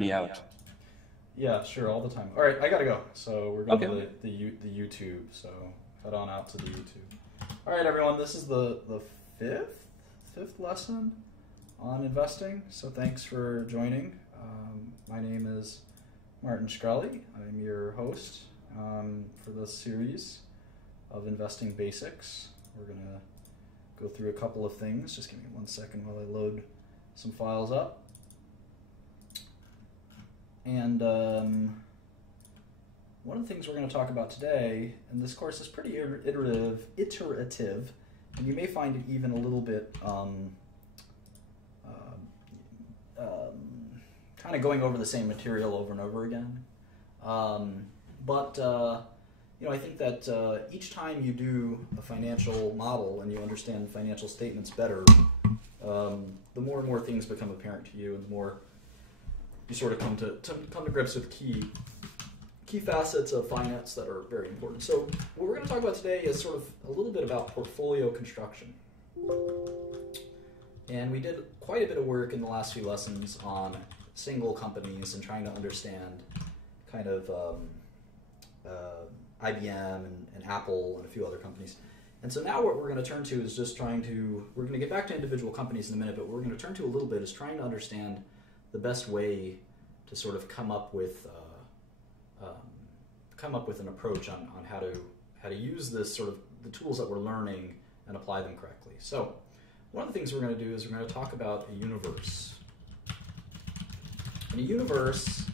me out. Yeah, sure, all the time. All right, I gotta go. So we're going Okay. to the YouTube. So head on out to the YouTube. All right, everyone. This is the fifth lesson on investing. So thanks for joining. My name is Martin Shkreli. I'm your host for this series of investing basics. We're gonna go through a couple of things. Just give me 1 second while I load some files up. And one of the things we're going to talk about today, and this course is pretty iterative, and you may find it even a little bit kind of going over the same material over and over again. But I think that each time you do a financial model and you understand financial statements better, the more and more things become apparent to you, and the more you sort of come to grips with key facets of finance that are very important. So what we're going to talk about today is sort of a little bit about portfolio construction. And we did quite a bit of work in the last few lessons on single companies and trying to understand kind of IBM and Apple and a few other companies. And so now what we're going to turn to is we're going to get back to individual companies in a minute, but what we're going to turn to a little bit is trying to understand the best way to sort of come up with an approach on how to use this sort of the tools that we're learning and apply them correctly. So one of the things we're going to do is we're going to talk about a universe. And a universe,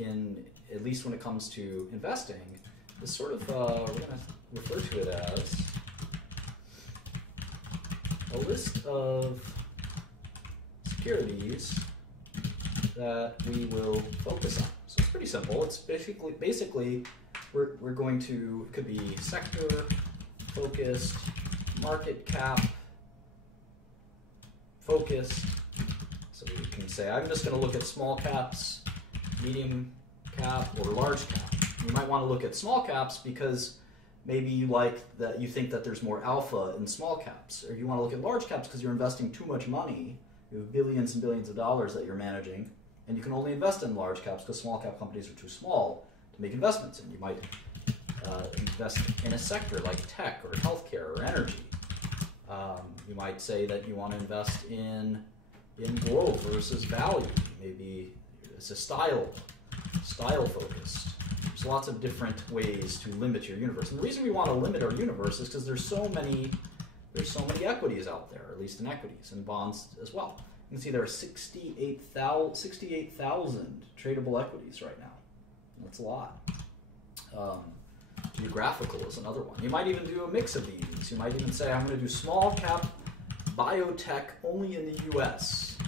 at least when it comes to investing, is sort of we're going to refer to it as a list of securities that we will focus on. So it's pretty simple. It's basically we're going to, it could be sector focused, market cap focused. So you can say, I'm just going to look at small caps, medium cap, or large cap. You might want to look at small caps because maybe you think that there's more alpha in small caps, or you want to look at large caps because you're investing too much money. You have billions and billions of dollars that you're managing, and you can only invest in large caps because small cap companies are too small to make investments in. You might invest in a sector like tech or healthcare or energy. You might say that you want to invest in growth versus value. Maybe it's a style focused. There's lots of different ways to limit your universe. And the reason we want to limit our universe is because there's so many equities out there, at least in equities and bonds as well. You can see there are 68,000 tradable equities right now. That's a lot. Geographical is another one. You might even do a mix of these. You might even say, I'm going to do small cap biotech only in the US.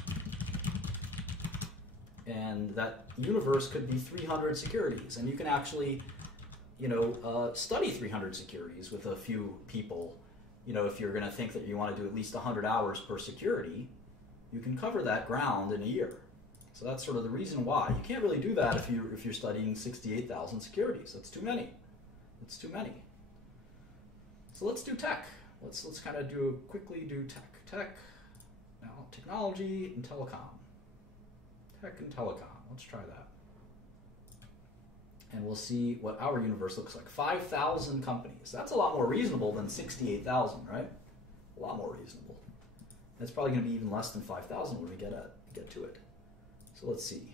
And that universe could be 300 securities. And you can actually, study 300 securities with a few people. If you're going to think that you want to do at least 100 hours per security, you can cover that ground in a year. So that's sort of the reason why. You can't really do that if you're studying 68,000 securities. That's too many. It's too many. So let's do tech. Let's kind of quickly do tech. Tech, now technology and telecom. Tech and telecom. Let's try that. And we'll see what our universe looks like. 5,000 companies. That's a lot more reasonable than 68,000, right? A lot more reasonable. It's probably going to be even less than 5,000 when we get to it. So let's see.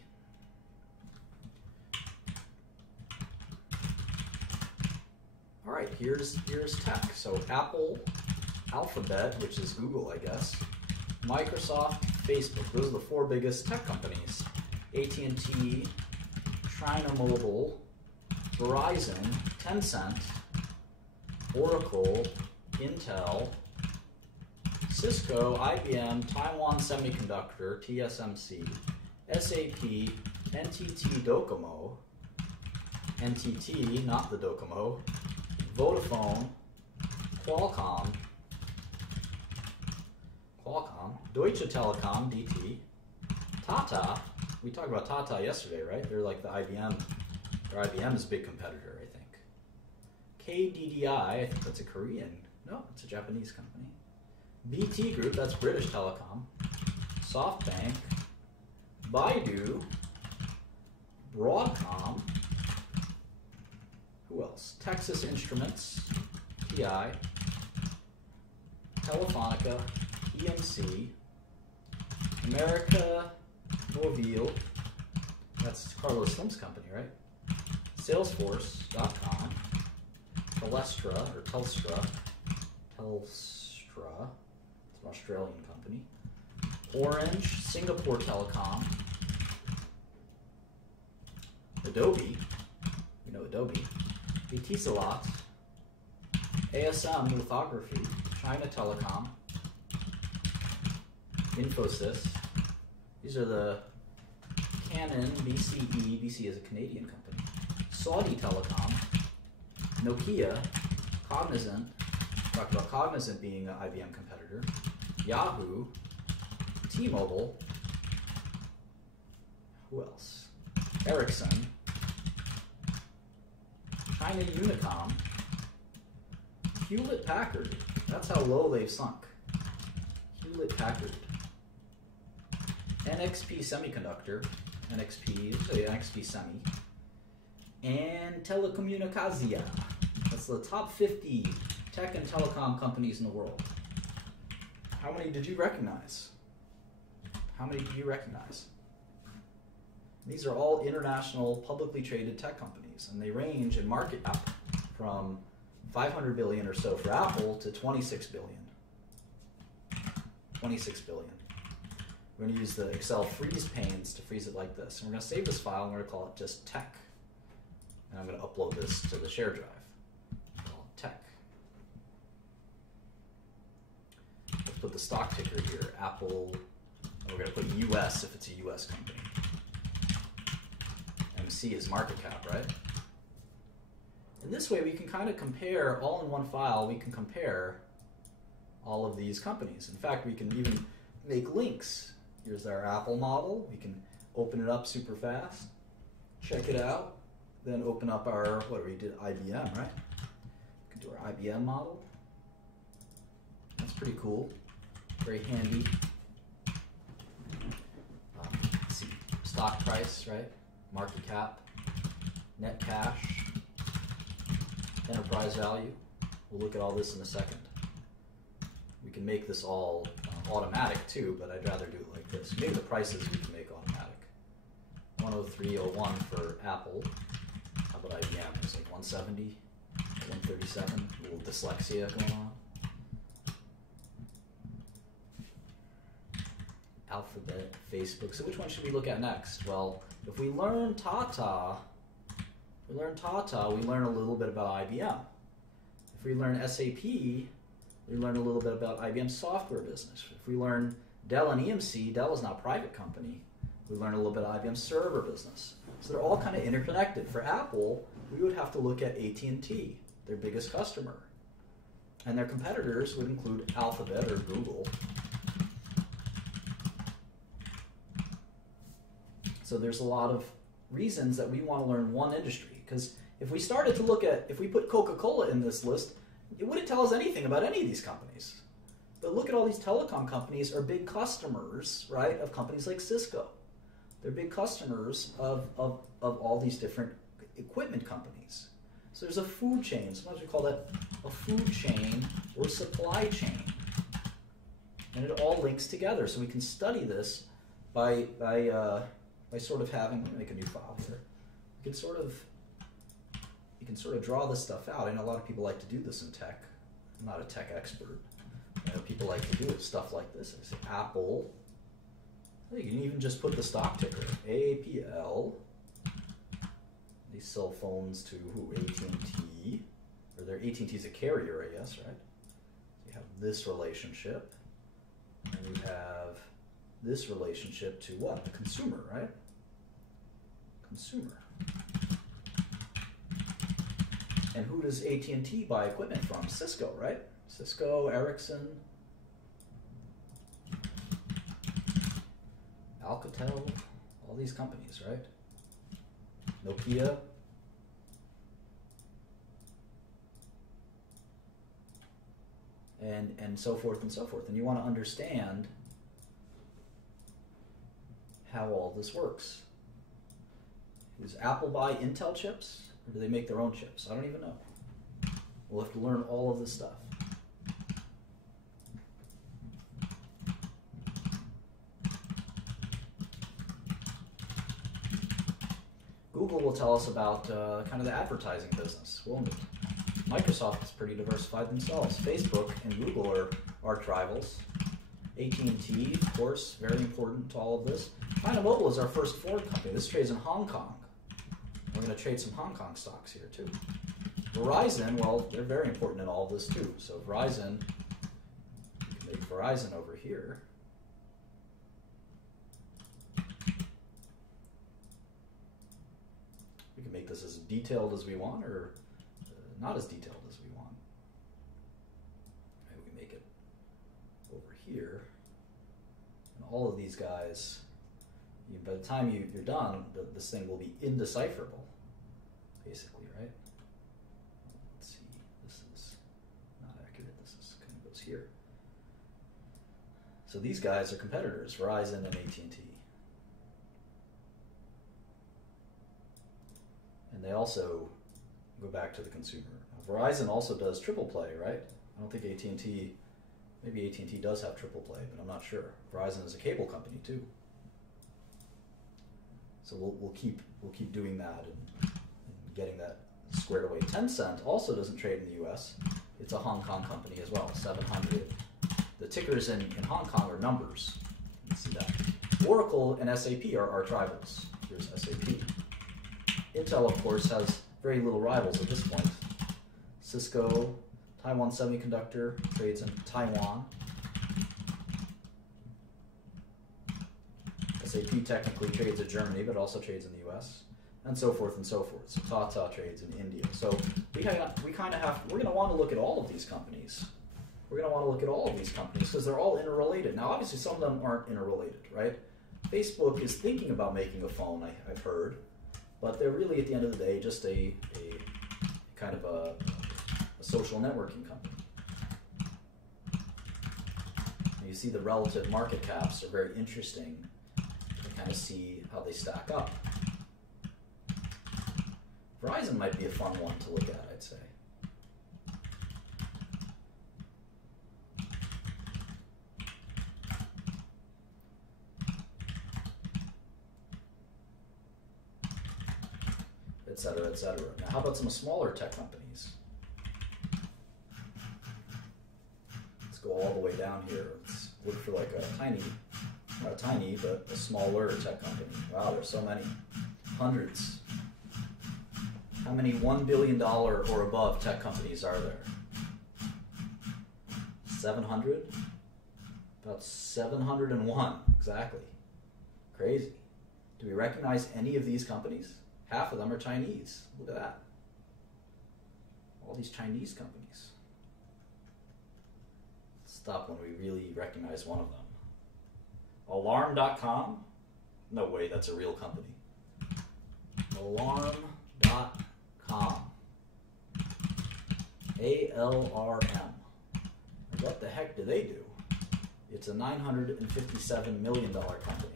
All right, here's tech. So Apple, Alphabet, which is Google, I guess, Microsoft, Facebook. Those are the four biggest tech companies. AT&T, China Mobile, Verizon, Tencent, Oracle, Intel, Cisco, IBM, Taiwan Semiconductor, TSMC, SAP, NTT Docomo, NTT, not the Docomo, Vodafone, Qualcomm, Deutsche Telekom, DT, Tata. We talked about Tata yesterday, right? They're like the IBM. Or IBM's big competitor, I think. KDDI, I think that's a Korean. No, it's a Japanese company. BT Group, that's British Telecom. SoftBank, Baidu, Broadcom, who else? Texas Instruments, TI, Telefonica, EMC, America Mobile, that's Carlos Slim's company, right? Salesforce.com, Telstra, it's an Australian company. Orange, Singapore Telecom, Adobe, we know Adobe, Etisalat, ASM Lithography, China Telecom, Infosys. These are the Canon, BCE, BCE is a Canadian company, Saudi Telecom, Nokia, Cognizant, talked about Cognizant being an IBM competitor, Yahoo, T-Mobile, who else? Ericsson, China Unicom, Hewlett-Packard, that's how low they've sunk, Hewlett-Packard, NXP Semiconductor, NXP Semi, and Telecomunicação. That's the top 50 tech and telecom companies in the world. How many did you recognize? How many do you recognize? These are all international publicly traded tech companies, and they range in market cap from 500 billion or so for Apple to 26 billion. 26 billion. We're going to use the Excel freeze panes to freeze it like this. And we're going to save this file and we're going to call it just tech. And I'm going to upload this to the share drive. Call it tech. Let's put the stock ticker here, Apple. And we're going to put US if it's a US company. MC is market cap, right? And this way we can kind of compare, all in one file, we can compare all of these companies. In fact, we can even make links. Here's our Apple model. We can open it up super fast, check it out, then open up our, what we did, IBM, right? We can do our IBM model. That's pretty cool, very handy. Let's see, stock price, right? Market cap, net cash, enterprise value. We'll look at all this in a second. We can make this all automatic too, but I'd rather do it like this. Maybe the prices we can make automatic. 103.01 for Apple. How about IBM? It's like 170, 137. A little dyslexia going on. Alphabet, Facebook. So which one should we look at next? Well, if we learn Tata, we learn a little bit about IBM. If we learn SAP, we learn a little bit about IBM's software business. If we learn Dell and EMC, Dell is now a private company. We learn a little bit of IBM's server business. So they're all kind of interconnected. For Apple, we would have to look at AT&T, their biggest customer. And their competitors would include Alphabet or Google. So there's a lot of reasons that we want to learn one industry. Because if we started to look at, if we put Coca-Cola in this list, it wouldn't tell us anything about any of these companies. But look at all these telecom companies are big customers, right, of companies like Cisco. They're big customers of all these different equipment companies. So there's a food chain. Sometimes we call that a food chain or supply chain. And it all links together. So we can study this by sort of having, let me make a new file here. You can sort of draw this stuff out. I know a lot of people like to do this in tech. I'm not a tech expert. People like to do it, stuff like this. I say Apple. You can even just put the stock ticker, AAPL. They sell phones to who? AT&T. Or their AT&T's a carrier, I guess, right? So you have this relationship. And you have this relationship to what? The consumer, right? Consumer. And who does AT&T buy equipment from? Cisco, right? Cisco, Ericsson, Alcatel, all these companies, right? Nokia. And so forth and so forth. And you want to understand how all this works. Does Apple buy Intel chips, or do they make their own chips? I don't even know. We'll have to learn all of this stuff. Google will tell us about kind of the advertising business, won't it? Microsoft is pretty diversified themselves. Facebook and Google are arch rivals. AT&T, of course, very important to all of this. China Mobile is our first foreign company. This trades in Hong Kong. We're going to trade some Hong Kong stocks here, too. Verizon, well, they're very important in all of this, too. So Verizon, we can make Verizon over here. We can make this as detailed as we want, or not as detailed as we want. Maybe we make it over here. And all of these guys, by the time you're done, this thing will be indecipherable, basically, right? Let's see, this is not accurate. This is kind of goes here. So these guys are competitors, Verizon and AT&T. And they also go back to the consumer. Now, Verizon also does triple play, right? I don't think AT&T, maybe AT&T does have triple play, but I'm not sure. Verizon is a cable company too. So we'll keep doing that and getting that squared away. Tencent also doesn't trade in the US. It's a Hong Kong company as well, 700. The tickers in Hong Kong are numbers. You can see that. Oracle and SAP are arch rivals. Here's SAP. Intel, of course, has very little rivals at this point. Cisco, Taiwan Semiconductor, trades in Taiwan. SAP technically trades in Germany, but also trades in the US, and so forth and so forth. So Tata trades in India. So we're going to want to look at all of these companies. We're going to want to look at all of these companies because they're all interrelated. Now, obviously, some of them aren't interrelated, right? Facebook is thinking about making a phone, I've heard, but they're really, at the end of the day, just a kind of a social networking company. And you see the relative market caps are very interesting to kind of see how they stack up. Verizon might be a fun one to look at, I'd say. Et cetera, et cetera. Now, how about some smaller tech companies? Let's go all the way down here. Let's look for like a tiny, not tiny, but a smaller tech company. Wow, there's so many. Hundreds. How many $1 billion or above tech companies are there? 700? About 701, exactly. Crazy. Do we recognize any of these companies? Half of them are Chinese. Look at that. All these Chinese companies. Stop when we really recognize one of them. Alarm.com? No way, that's a real company. Alarm.com. ALRM. And what the heck do they do? It's a $957 million company.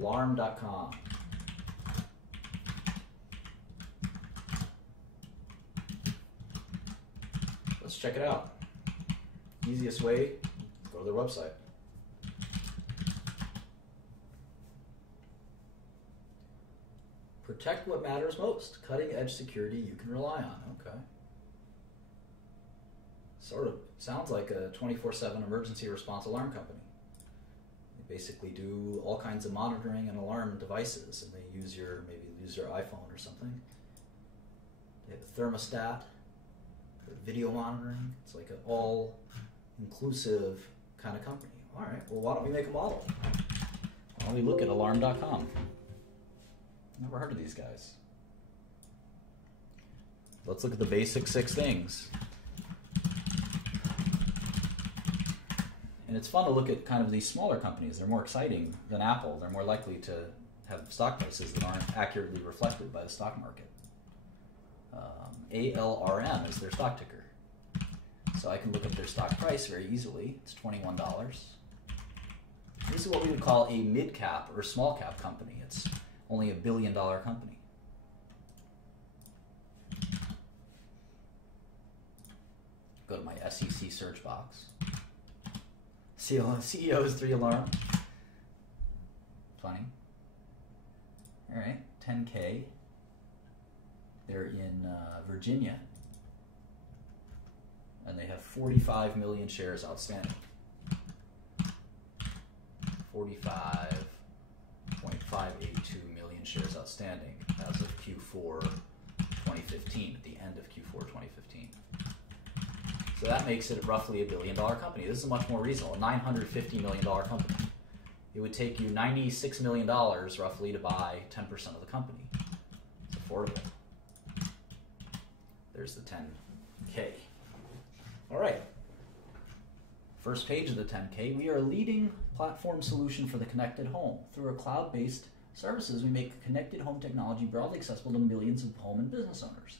Alarm.com. Let's check it out. Easiest way, go to their website. Protect what matters most. Cutting edge security you can rely on. Okay. Sort of sounds like a 24/7 emergency response alarm company. Basically do all kinds of monitoring and alarm devices, and they use maybe your iPhone or something. They have a thermostat, video monitoring. It's like an all-inclusive kind of company. All right, well, why don't we make a model? Why don't we look at alarm.com? Never heard of these guys. Let's look at the basic 6 things. And it's fun to look at kind of these smaller companies. They're more exciting than Apple. They're more likely to have stock prices that aren't accurately reflected by the stock market. ALRM is their stock ticker. So I can look up their stock price very easily. It's $21. This is what we would call a mid-cap or small-cap company. It's only $1 billion company. Go to my SEC search box. CEO's 3 alarm. Funny. All right, 10K. They're in Virginia, and they have 45 million shares outstanding. 45.582 million shares outstanding as of Q4 2015, at the end of Q4 2015. So that makes it roughly $1 billion company. This is much more reasonable, a $950 million company. It would take you $96 million roughly to buy 10% of the company. It's affordable. There's the 10K. All right. First page of the 10K. We are a leading platform solution for the connected home. Through our cloud-based services, we make connected home technology broadly accessible to millions of home and business owners.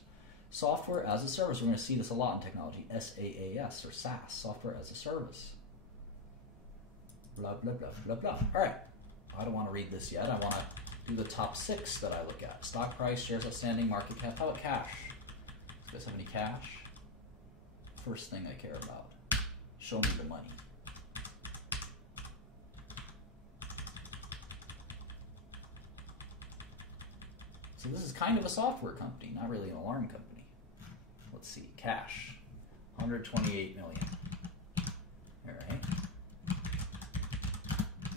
Software as a service. We're going to see this a lot in technology. SaaS or SaaS, software as a service. Blah, blah, blah, blah, blah. All right. I don't want to read this yet. I want to do the top 6 that I look at. Stock price, shares outstanding, market cap. How about cash? Do you guys have any cash? First thing I care about. Show me the money. So this is kind of a software company, not really an alarm company. Let's see, cash, 128 million. All right.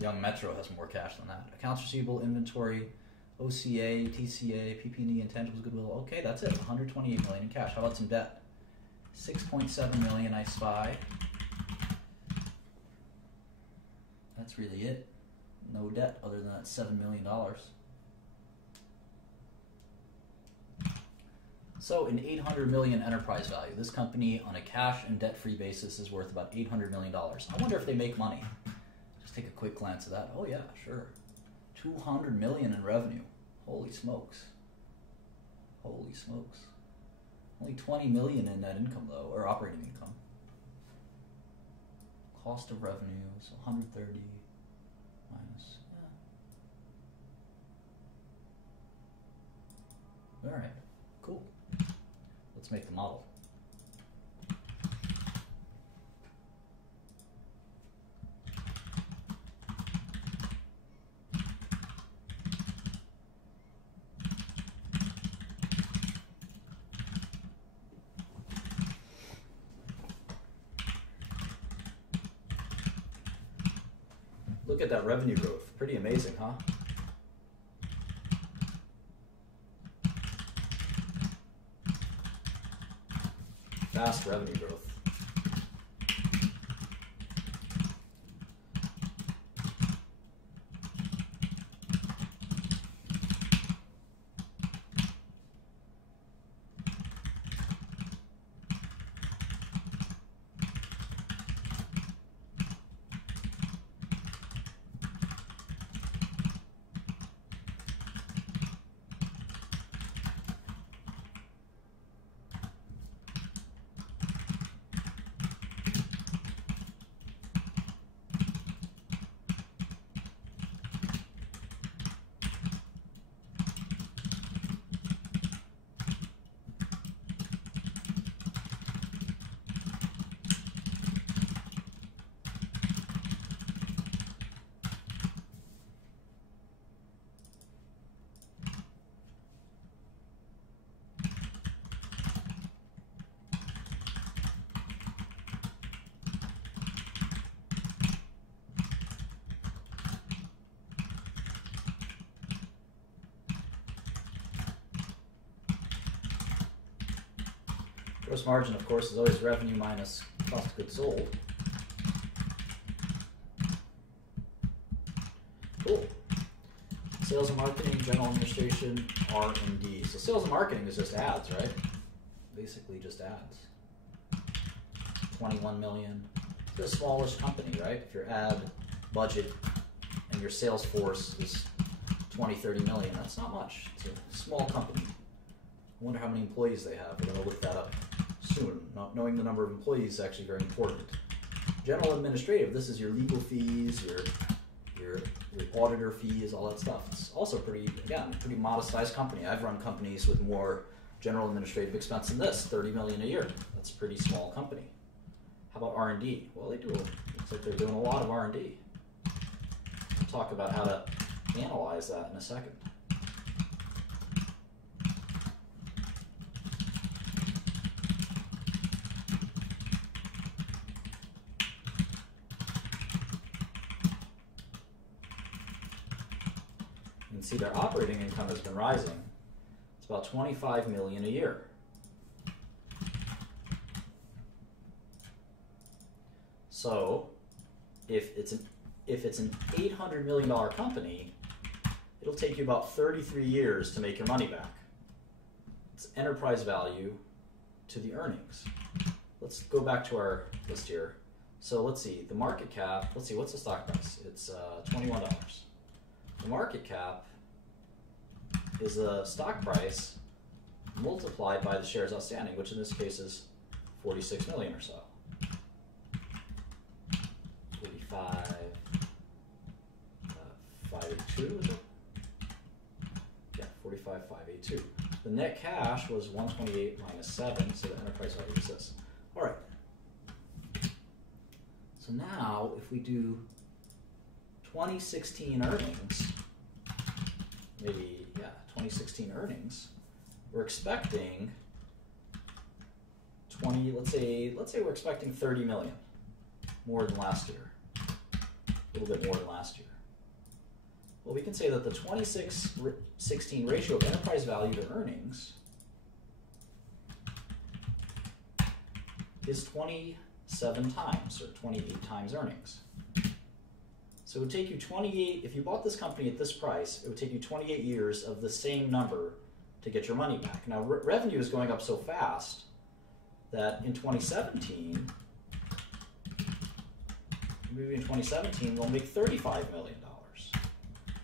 Young Metro has more cash than that. Accounts receivable, inventory, OCA, TCA, PP&E, intangibles, goodwill. Okay, that's it. 128 million in cash. How about some debt? 6.7 million I spy. That's really it. No debt other than that $7 million. So an $800 million enterprise value. This company on a cash and debt-free basis is worth about $800 million. I wonder if they make money. Just take a quick glance at that. Oh yeah, sure. $200 million in revenue. Holy smokes. Holy smokes. Only $20 million in net income though, or operating income. Cost of revenue is 130 minus, yeah. All right, cool. Let's make the model. Look at that revenue growth. Pretty amazing, huh? Fast revenue growth. Gross margin, of course, is always revenue minus cost of goods sold. Cool. Sales and marketing, general administration, R&D. So sales and marketing is just ads, right? Basically just ads. 21 million. It's a smallish company, right? If your ad budget and your sales force is 20, 30 million, that's not much. It's a small company. I wonder how many employees they have. We're going to look that up soon. Not knowing the number of employees is actually very important. General administrative, this is your legal fees, your auditor fees, all that stuff. It's also pretty modest sized company. I've run companies with more general administrative expense than this, 30 million a year. That's a pretty small company. How about R&D? Well, looks like they're doing a lot of R&D. We'll talk about how to analyze that in a second. You can see their operating income has been rising. It's about 25 million a year. So, if it's an $800 million company, it'll take you about 33 years to make your money back. It's enterprise value to the earnings. Let's go back to our list here. So let's see, the market cap, let's see, what's the stock price? It's $21. The market cap is the stock price multiplied by the shares outstanding, which in this case is 46 million or so. 582, is it? Yeah, 45,582. The net cash was 128 minus 7, so the enterprise value is this. All right. So now, if we do 2016 earnings, maybe, yeah, 2016 earnings, we're expecting let's say we're expecting 30 million, more than last year. A little bit more than last year. Well, we can say that the 2016 ratio of enterprise value to earnings is 27 times, or 28 times earnings. So it would take you 28, if you bought this company at this price, it would take you 28 years of the same number to get your money back. Now, revenue is going up so fast that in 2017, maybe in 2017, we'll make $35 million.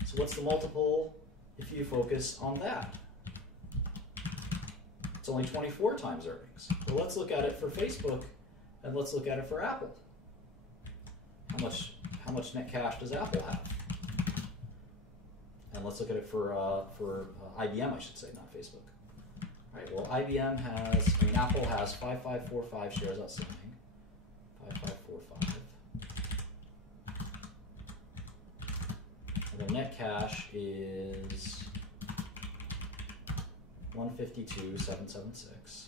So what's the multiple if you focus on that? It's only 24 times earnings. Well, let's look at it for Facebook, and let's look at it for Apple. How much net cash does Apple have? And let's look at it for IBM, I should say, not Facebook. All right, well, Apple has 5545 shares outstanding. 5545. And the net cash is 152,776.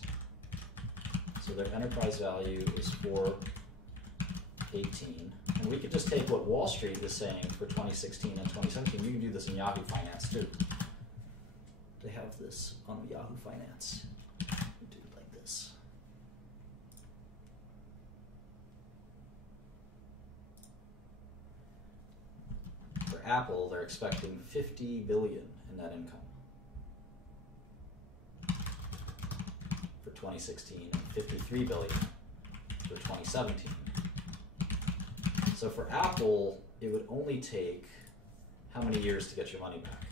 So their enterprise value is 418. And we could just take what Wall Street is saying for 2016 and 2017. You can do this in Yahoo Finance too. They have this on Yahoo Finance. We do it like this. For Apple, they're expecting 50 billion in net income for 2016 and 53 billion for 2017. So for Apple, it would only take how many years to get your money back?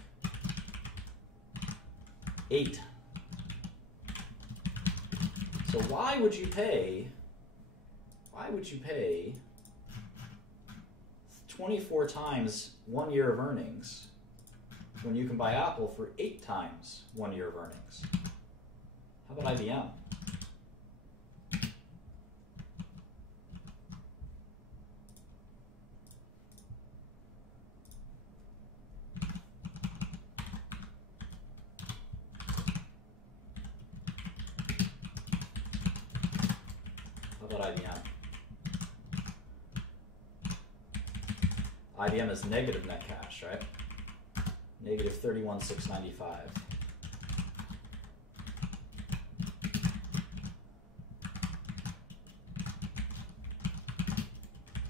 8. So why would you pay 24 times 1 year of earnings when you can buy Apple for 8 times 1 year of earnings? How about IBM? IBM is negative net cash, right? Negative 31,695.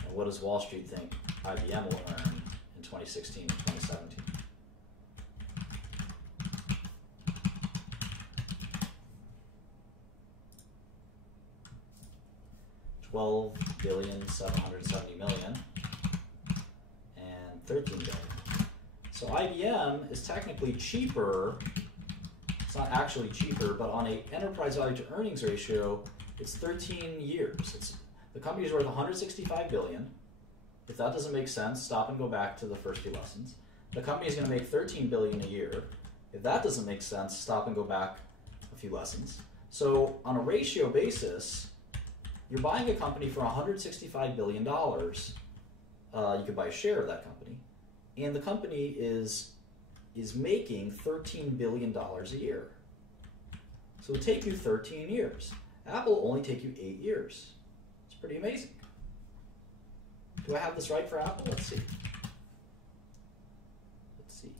And what does Wall Street think IBM will earn in 2016 and 2017? 12,770,000,000 and 13 billion. So IBM is technically cheaper. It's not actually cheaper, but on an enterprise value to earnings ratio, it's 13 years. The company is worth 165 billion. If that doesn't make sense, stop and go back to the first few lessons. The company is going to make 13 billion a year. If that doesn't make sense, stop and go back a few lessons. So on a ratio basis, you're buying a company for $165 billion. You could buy a share of that company. And the company is making $13 billion a year. So it would take you 13 years. Apple will only take you 8 years. It's pretty amazing. Do I have this right for Apple? Let's see. Let's see.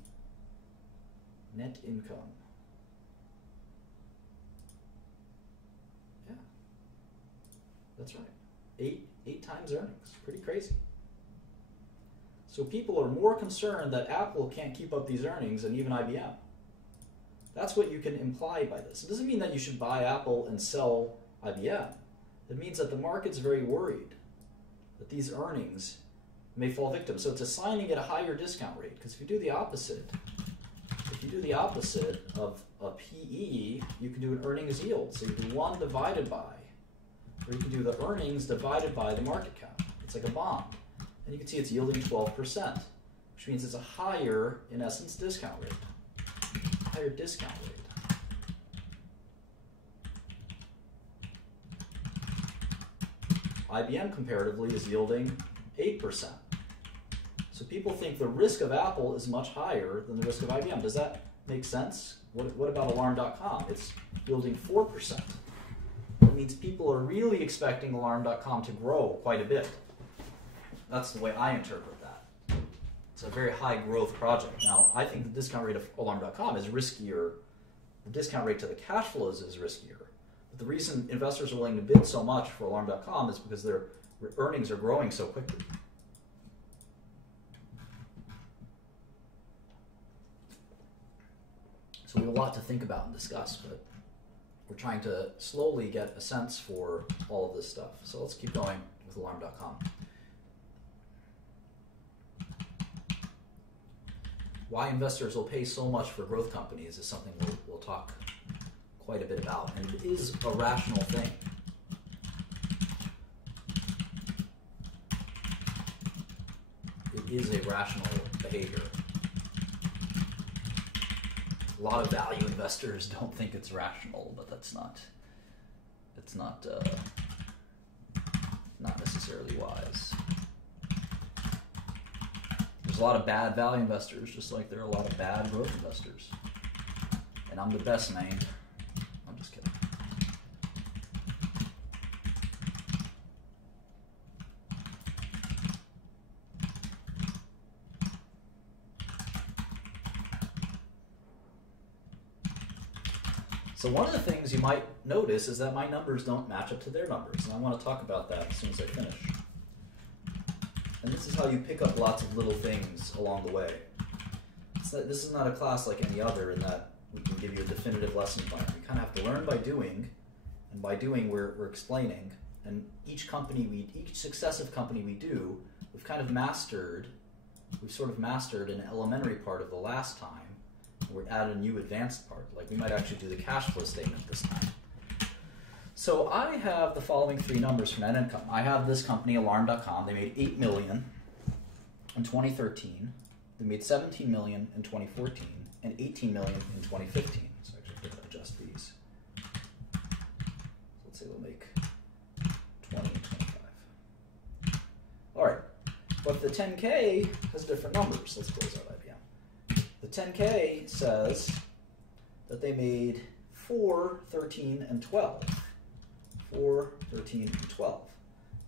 Net income. Yeah. That's right. Eight times earnings. Pretty crazy. So people are more concerned that Apple can't keep up these earnings than even IBM. That's what you can imply by this. It doesn't mean that you should buy Apple and sell IBM. It means that the market's very worried that these earnings may fall victim. So it's assigning it a higher discount rate. Because if you do the opposite of a PE, you can do an earnings yield. So you do 1 divided by, or you can do the earnings divided by the market cap. It's like a bond. And you can see it's yielding 12%, which means it's a higher, in essence, discount rate. Higher discount rate. IBM comparatively is yielding 8%. So people think the risk of Apple is much higher than the risk of IBM. Does that make sense? What about Alarm.com? It's yielding 4%. That means people are really expecting Alarm.com to grow quite a bit. That's the way I interpret that. It's a very high growth project. Now, I think the discount rate of Alarm.com is riskier. The discount rate to the cash flows is riskier. But the reason investors are willing to bid so much for Alarm.com is because their earnings are growing so quickly. So we have a lot to think about and discuss, but we're trying to slowly get a sense for all of this stuff. So let's keep going with Alarm.com. Why investors will pay so much for growth companies is something we'll talk quite a bit about, and it is a rational thing. It is a rational behavior. A lot of value investors don't think it's rational, but it's not necessarily wise. There's a lot of bad value investors, just like there are a lot of bad growth investors. And I'm the best, man. I'm just kidding. So one of the things you might notice is that my numbers don't match up to their numbers, and I want to talk about that as soon as I finish. And this is how you pick up lots of little things along the way. This is not a class like any other in that we can give you a definitive lesson plan. You kind of have to learn by doing, and by doing we're explaining. And each successive company we do, we've sort of mastered an elementary part of the last time. We're adding a new advanced part. Like we might actually do the cash flow statement this time. So I have the following three numbers for net income. I have this company, Alarm.com. They made $8 million in 2013. They made $17 million in 2014 and $18 million in 2015. So actually, I'm going to adjust these. So let's say we'll make 20 and 25. All right, but the 10K has different numbers. Let's close out IBM. The 10K says that they made 4, 13, and 12. 4, 13, and 12.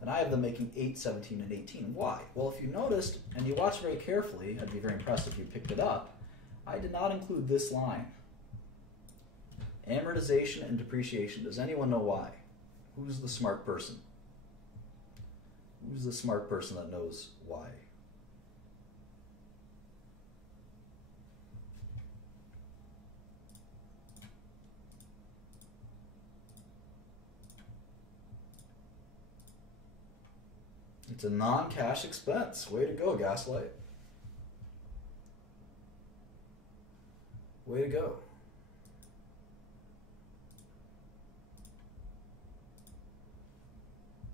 And I have them making 8, 17, and 18. Why? Well, if you noticed, and you watched very carefully, I'd be very impressed if you picked it up, I did not include this line. Amortization and depreciation. Does anyone know why? Who's the smart person? Who's the smart person that knows why? It's a non-cash expense. Way to go, Gaslight. Way to go.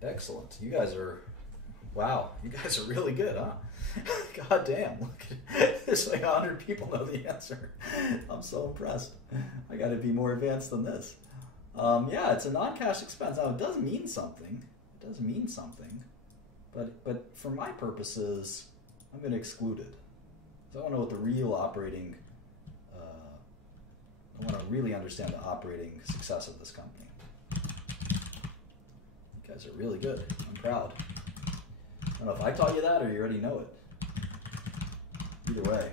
Excellent. You guys are, wow, you guys are really good, huh? God damn, look at this. Like 100 people know the answer. I'm so impressed. I got to be more advanced than this. Yeah, it's a non-cash expense. Now, it does mean something. It does mean something. But for my purposes, I'm going to exclude it. So I want to know what the real operating, I want to really understand the operating success of this company. You guys are really good. I'm proud. I don't know if I taught you that or you already know it. Either way.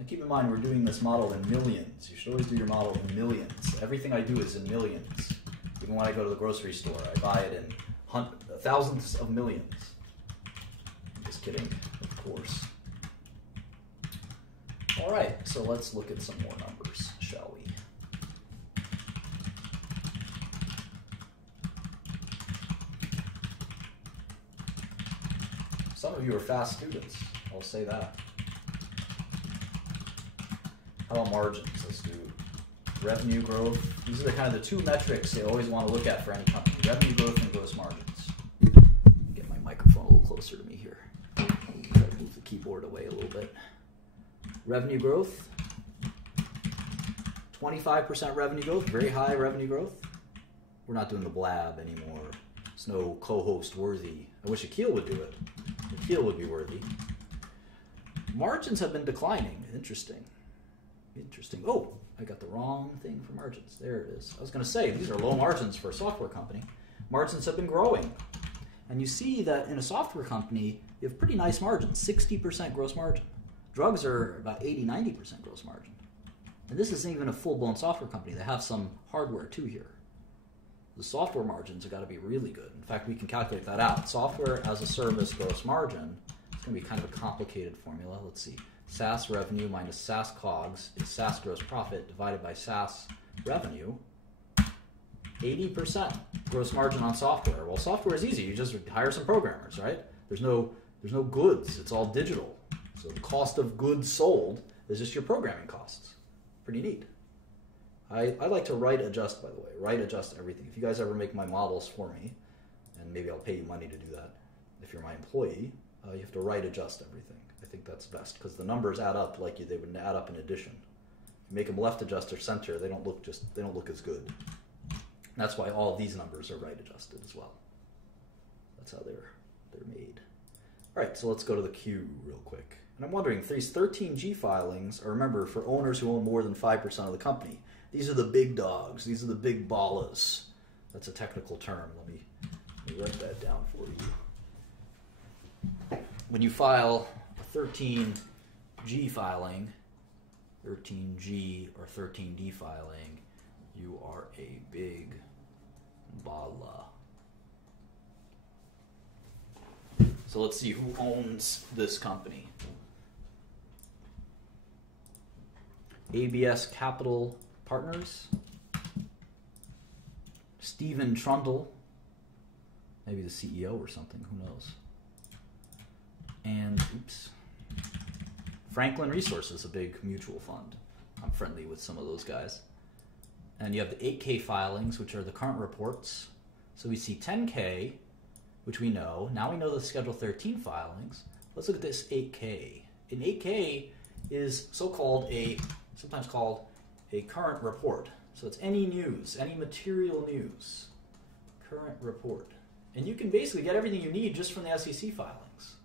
And keep in mind, we're doing this model in millions. You should always do your model in millions. Everything I do is in millions. Even when I go to the grocery store, I buy it in thousands of millions. I'm just kidding, of course. All right, so let's look at some more numbers, shall we? Some of you are fast students, I'll say that. How about margins? Let's do revenue growth. These are the kind of the two metrics they always want to look at for any company. Revenue growth and gross margins. Get my microphone a little closer to me here. Try to move the keyboard away a little bit. Revenue growth. 25% revenue growth, very high revenue growth. We're not doing the blab anymore. It's no co-host worthy. I wish Akil would do it. Akil would be worthy. Margins have been declining. Interesting. Interesting. Oh, I got the wrong thing for margins. There it is. I was going to say, these are low margins for a software company. Margins have been growing. And you see that in a software company, you have pretty nice margins, 60% gross margin. Drugs are about 80, 90% gross margin. And this isn't even a full-blown software company. They have some hardware too here. The software margins have got to be really good. In fact, we can calculate that out. Software as a service gross margin, it's going to be kind of a complicated formula. Let's see. SaaS revenue minus SaaS COGS is SaaS gross profit divided by SaaS revenue. 80% gross margin on software. Well, software is easy. You just hire some programmers, right? There's no goods. It's all digital. So the cost of goods sold is just your programming costs. Pretty neat. I like to write adjust, by the way. Write adjust everything. If you guys ever make my models for me, and maybe I'll pay you money to do that, if you're my employee, you have to write adjust everything. I think that's best because the numbers add up like they would add up in addition. If you make them left adjust or center, they don't look as good. And that's why all of these numbers are right adjusted as well. That's how they're made. All right, so let's go to the Q real quick. And I'm wondering if these 13G filings are, remember, for owners who own more than 5% of the company. These are the big dogs. These are the big ballas. That's a technical term. Let me write that down for you. When you file a 13G filing, 13G or 13D filing, you are a big balla. So let's see who owns this company. ABS Capital Partners, Stephen Trundle, maybe the CEO or something, who knows. And, oops, Franklin Resources, a big mutual fund. I'm friendly with some of those guys. And you have the 8K filings, which are the current reports. So we see 10K, which we know. Now we know the Schedule 13 filings. Let's look at this 8K. An 8K is sometimes called a current report. So it's any news, any material news, current report. And you can basically get everything you need just from the SEC filings.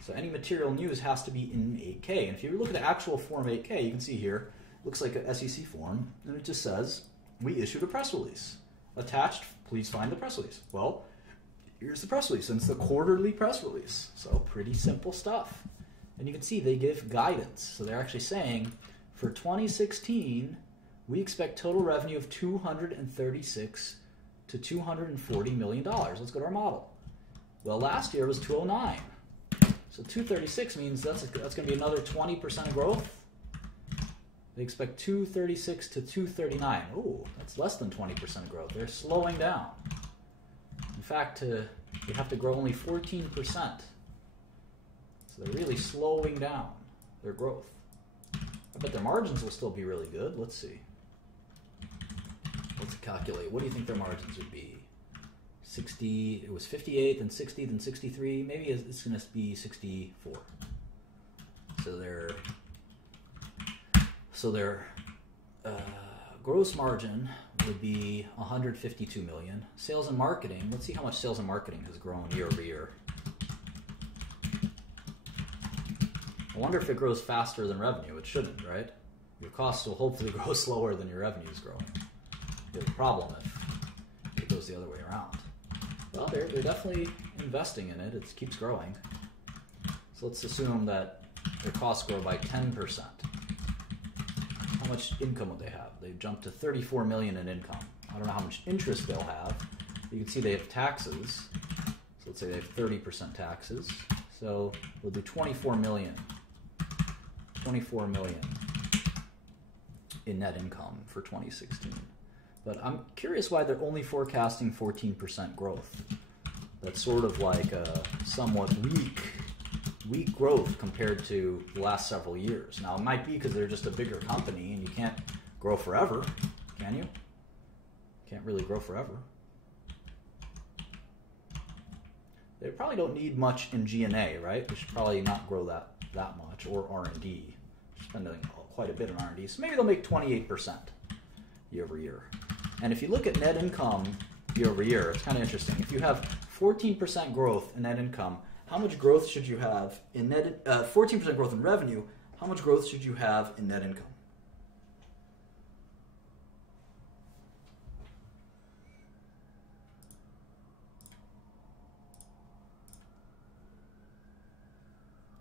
So any material news has to be in 8K. And if you look at the actual Form 8K, you can see here, looks like an SEC form, and it just says, we issued a press release. Attached, please find the press release. Well, here's the press release, and it's the quarterly press release. So pretty simple stuff. And you can see they give guidance. So they're actually saying, for 2016, we expect total revenue of $236 to $240 million. Let's go to our model. Well, last year was 209. So 236 means that's going to be another 20% growth. They expect 236 to 239. Ooh, that's less than 20% growth. They're slowing down. In fact, they have to grow only 14%. So they're really slowing down their growth. I bet their margins will still be really good. Let's see. Let's calculate. What do you think their margins would be? 60, it was 58, then 60, then 63. Maybe it's going to be 64. So their gross margin would be 152 million. Sales and marketing, let's see how much sales and marketing has grown year over year. I wonder if it grows faster than revenue. It shouldn't, right? Your costs will hopefully grow slower than your revenue is growing. You have a problem if it goes the other way around. Well, they're definitely investing in it. It keeps growing. So let's assume that their costs grow by 10%. How much income would they have? They've jumped to 34 million in income. I don't know how much interest they'll have. You can see they have taxes. So let's say they have 30% taxes. So we'll do 24 million. 24 million in net income for 2016. But I'm curious why they're only forecasting 14% growth. That's sort of like a somewhat weak growth compared to the last several years. Now, it might be because they're just a bigger company and you can't grow forever, can you? Can't really grow forever. They probably don't need much in G&A, right? They should probably not grow that much, or R&D. Spending quite a bit on R&D. So maybe they'll make 28% year over year. And if you look at net income year over year, it's kind of interesting. If you have 14% growth in net income, how much growth should you have in 14% growth in revenue, how much growth should you have in net income?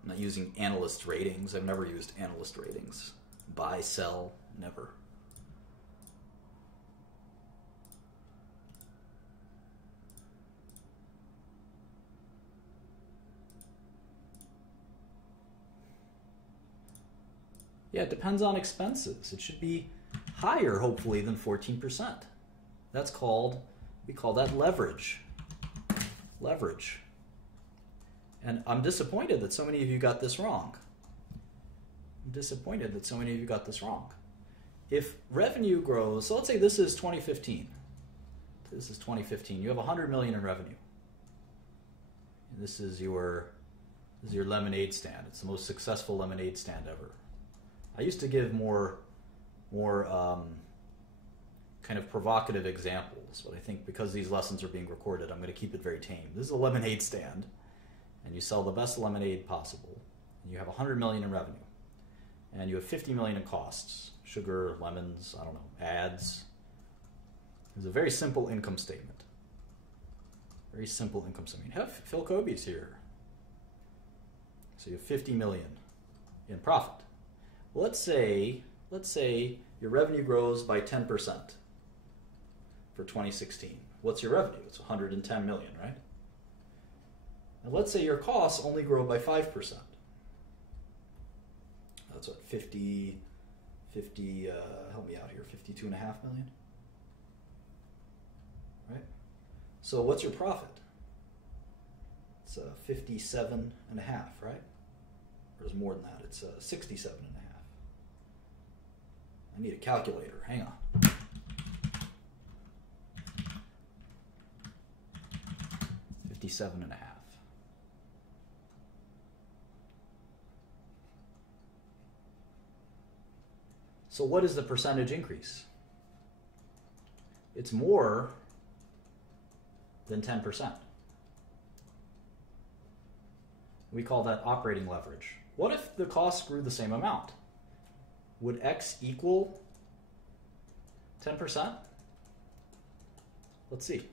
I'm not using analyst ratings. I've never used analyst ratings. Buy, sell, never. Yeah, it depends on expenses. It should be higher, hopefully, than 14%. That's called, we call that leverage. Leverage. And I'm disappointed that so many of you got this wrong. I'm disappointed that so many of you got this wrong. If revenue grows, so let's say this is 2015. This is 2015. You have 100 million in revenue. And this is your lemonade stand. It's the most successful lemonade stand ever. I used to give more kind of provocative examples, but I think because these lessons are being recorded, I'm going to keep it very tame. This is a lemonade stand, and you sell the best lemonade possible, and you have 100 million in revenue, and you have 50 million in costs, sugar, lemons, I don't know, ads. It's a very simple income statement. Very simple income statement. You have Phil Kobe's here. So you have 50 million in profit. Well, let's say your revenue grows by 10% for 2016. What's your revenue? It's 110 million, right? And let's say your costs only grow by 5%. That's what, 50, help me out here, 52.5 million? Right? So what's your profit? It's 57.5, right? Or there's more than that. It's 67.5. I need a calculator. Hang on. $57.5. So what is the percentage increase? It's more than 10%. We call that operating leverage. What if the costs grew the same amount? Would X equal 10%? Let's see.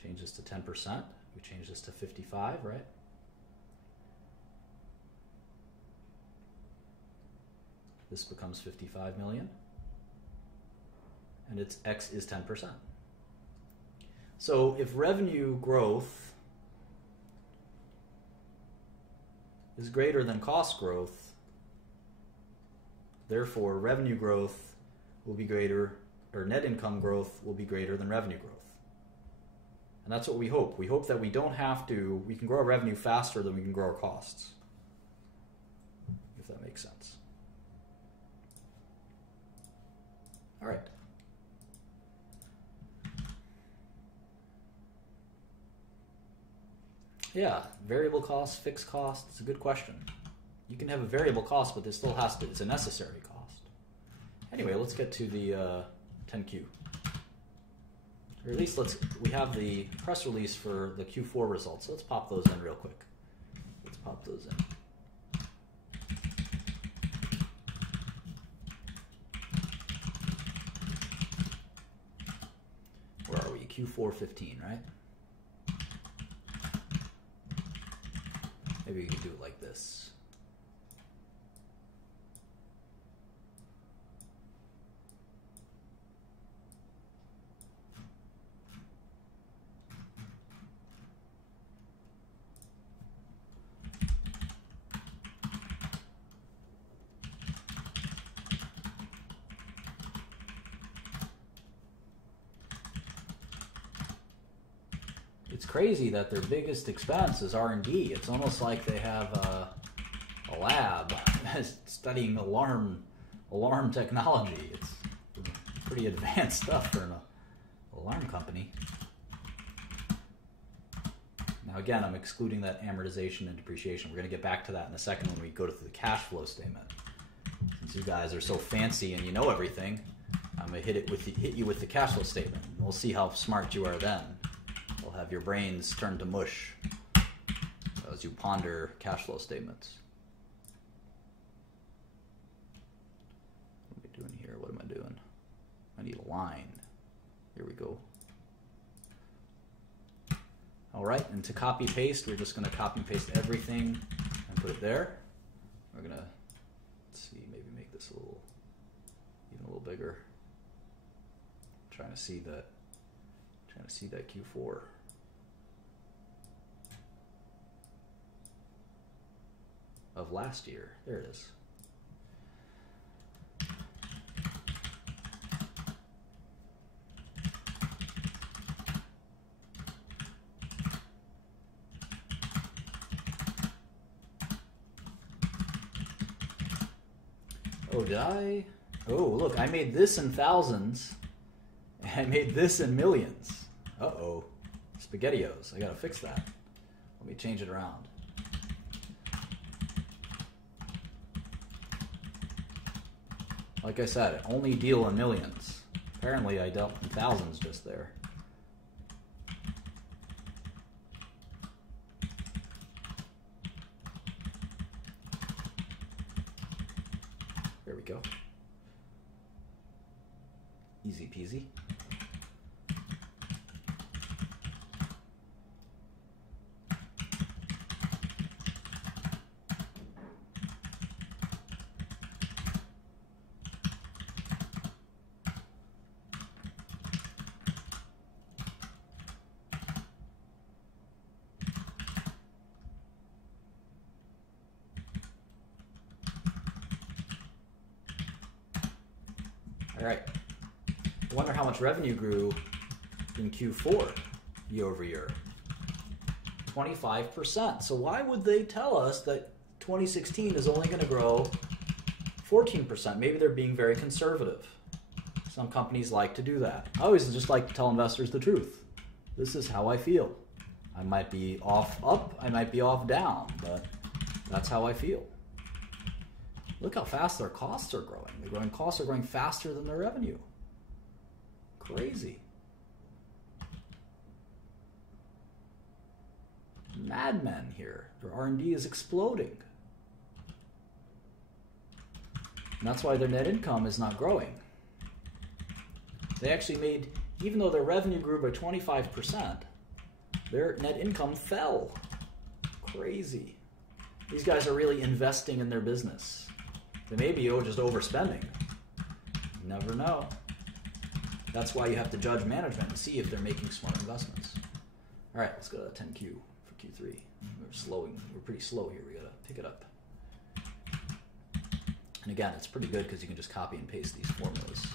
Change this to 10%. We change this to 55, right? This becomes 55 million. And its X is 10%. So if revenue growth is greater than cost growth, Therefore, revenue growth will be greater, or net income growth will be greater than revenue growth. And that's what we hope. We hope that we don't have to, we can grow our revenue faster than we can grow our costs. If that makes sense. All right. Yeah, variable costs, fixed costs, it's a good question. You can have a variable cost, but this still has to, it's a necessary cost. Anyway, let's get to the 10Q. Or at least we have the press release for the Q4 results. So let's pop those in real quick. Let's pop those in. Where are we? Q4 15, right? Maybe we can do it like this. It's crazy that their biggest expense is R&D. It's almost like they have a lab studying alarm technology. It's pretty advanced stuff for an alarm company. Now again, I'm excluding that amortization and depreciation. We're going to get back to that in a second when we go to the cash flow statement. Since you guys are so fancy and you know everything, I'm going to hit you with the cash flow statement. And we'll see how smart you are then. We'll have your brains turn to mush as you ponder cash flow statements. What am I doing here? What am I doing? I need a line. Here we go. All right, and to copy paste, we're just going to copy and paste everything and put it there. We're going to, let's see, maybe make this even a little bigger. Trying to see that Q4. Of last year. There it is. Oh, did I? Oh, look, I made this in thousands. I made this in millions. Uh-oh. SpaghettiOs. I gotta fix that. Let me change it around. Like I said, I only deal in millions. Apparently I dealt in thousands just there. There we go. Easy peasy. All right. I wonder how much revenue grew in Q4 year over year. 25%. So why would they tell us that 2016 is only going to grow 14%? Maybe they're being very conservative. Some companies like to do that. I always just like to tell investors the truth. This is how I feel. I might be off up, I might be off down, but that's how I feel. Look how fast their costs are growing. Their costs are growing faster than their revenue. Crazy. Madmen here. Their R&D is exploding. And that's why their net income is not growing. They actually made, even though their revenue grew by 25%, their net income fell. Crazy. These guys are really investing in their business. They may be just overspending. You never know. That's why you have to judge management and see if they're making smart investments. All right, let's go to 10Q for Q3. We're pretty slow here. We gotta pick it up. And again, it's pretty good because you can just copy and paste these formulas.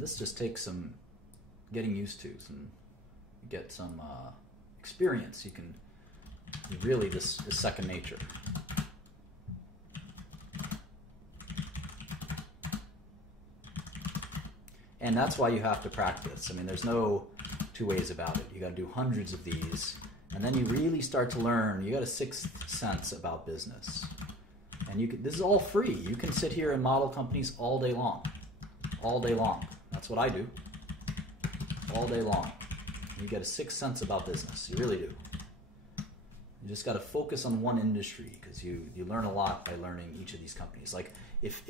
This just takes some getting used to, get some experience. You can really, this is second nature. And that's why you have to practice. I mean, there's no two ways about it. You got to do hundreds of these, and then you really start to learn. You got a sixth sense about business, and this is all free. You can sit here and model companies all day long, all day long. That's what I do, all day long. You get a sixth sense about business. You really do. You just got to focus on one industry because you learn a lot by learning each of these companies. Like if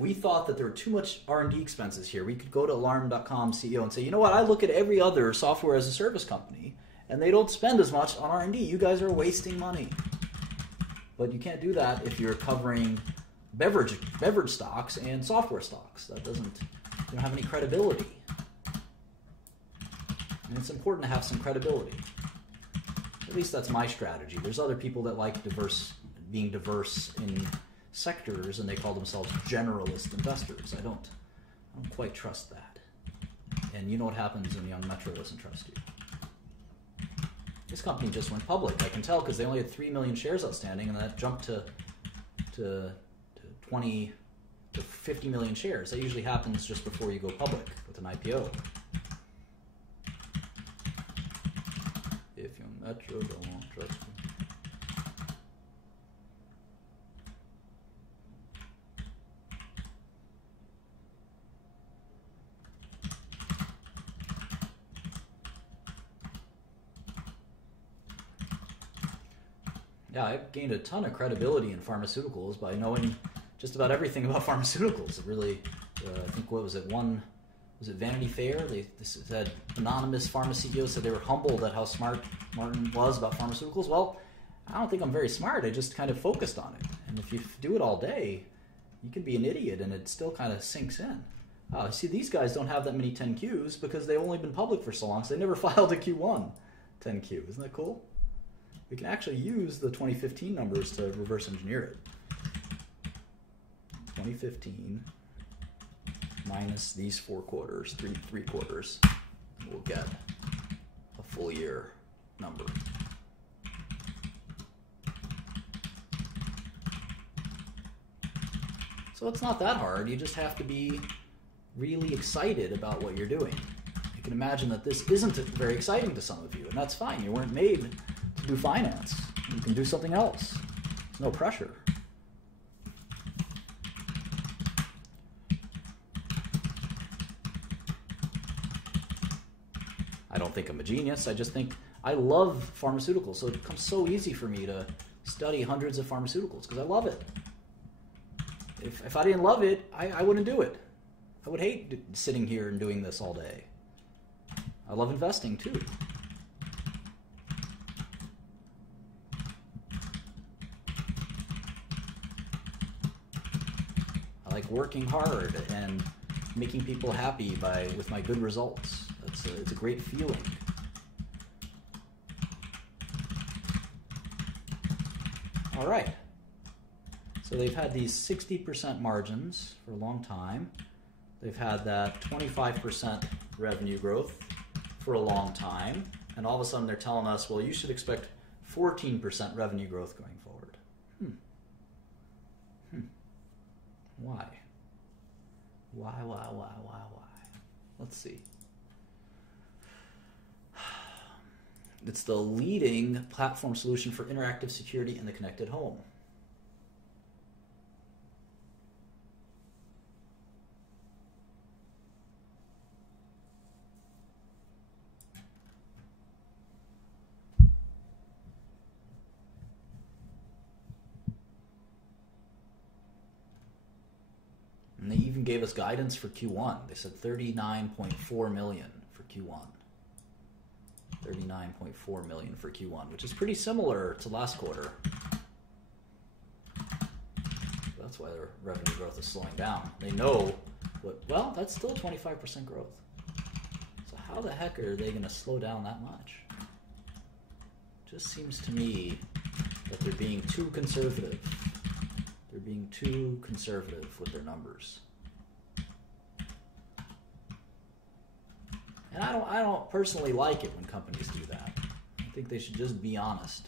we thought that there were too much R&D expenses here, we could go to Alarm.com CEO and say, you know what? I look at every other software as a service company, and they don't spend as much on R&D. You guys are wasting money. But you can't do that if you're covering beverage stocks and software stocks. That you don't have any credibility. And it's important to have some credibility. At least that's my strategy. There's other people that like being diverse in sectors, and they call themselves generalist investors. I don't quite trust that. And you know what happens when Young Metro doesn't trust you. This company just went public. I can tell because they only had 3 million shares outstanding, and that jumped to 20 to 50 million shares. That usually happens just before you go public with an IPO. If Young Metro don't trust you. Yeah, I've gained a ton of credibility in pharmaceuticals by knowing just about everything about pharmaceuticals. It really, I think, what was it, was it Vanity Fair? They said anonymous pharma CEOs said they were humbled at how smart Martin was about pharmaceuticals. Well, I don't think I'm very smart. I just kind of focused on it. And if you do it all day, you can be an idiot and it still kind of sinks in. See, these guys don't have that many 10Qs because they've only been public for so long, so they never filed a Q1 10Q. Isn't that cool? We can actually use the 2015 numbers to reverse engineer it. 2015 minus these 4 quarters, three quarters, and we'll get a full year number. So it's not that hard. You just have to be really excited about what you're doing. You can imagine that this isn't very exciting to some of you, and that's fine. You weren't made to do finance. You can do something else. There's no pressure. I don't think I'm a genius. I just think I love pharmaceuticals, so it becomes so easy for me to study hundreds of pharmaceuticals because I love it. If I didn't love it, I wouldn't do it. I would hate sitting here and doing this all day. I love investing too. I like working hard and making people happy with my good results. It's a great feeling. All right. So they've had these 60% margins for a long time. They've had that 25% revenue growth for a long time. And all of a sudden they're telling us, well, you should expect 14% revenue growth going forward. Why? Why? Let's see. It's the leading platform solution for interactive security in the connected home. gave us guidance for Q1. They said 39.4 million for Q1. 39.4 million for Q1, which is pretty similar to last quarter. That's why their revenue growth is slowing down. They know what, well, that's still 25% growth. So how the heck are they going to slow down that much? Just seems to me that they're being too conservative. They're being too conservative with their numbers. And I don't personally like it when companies do that. I think they should just be honest.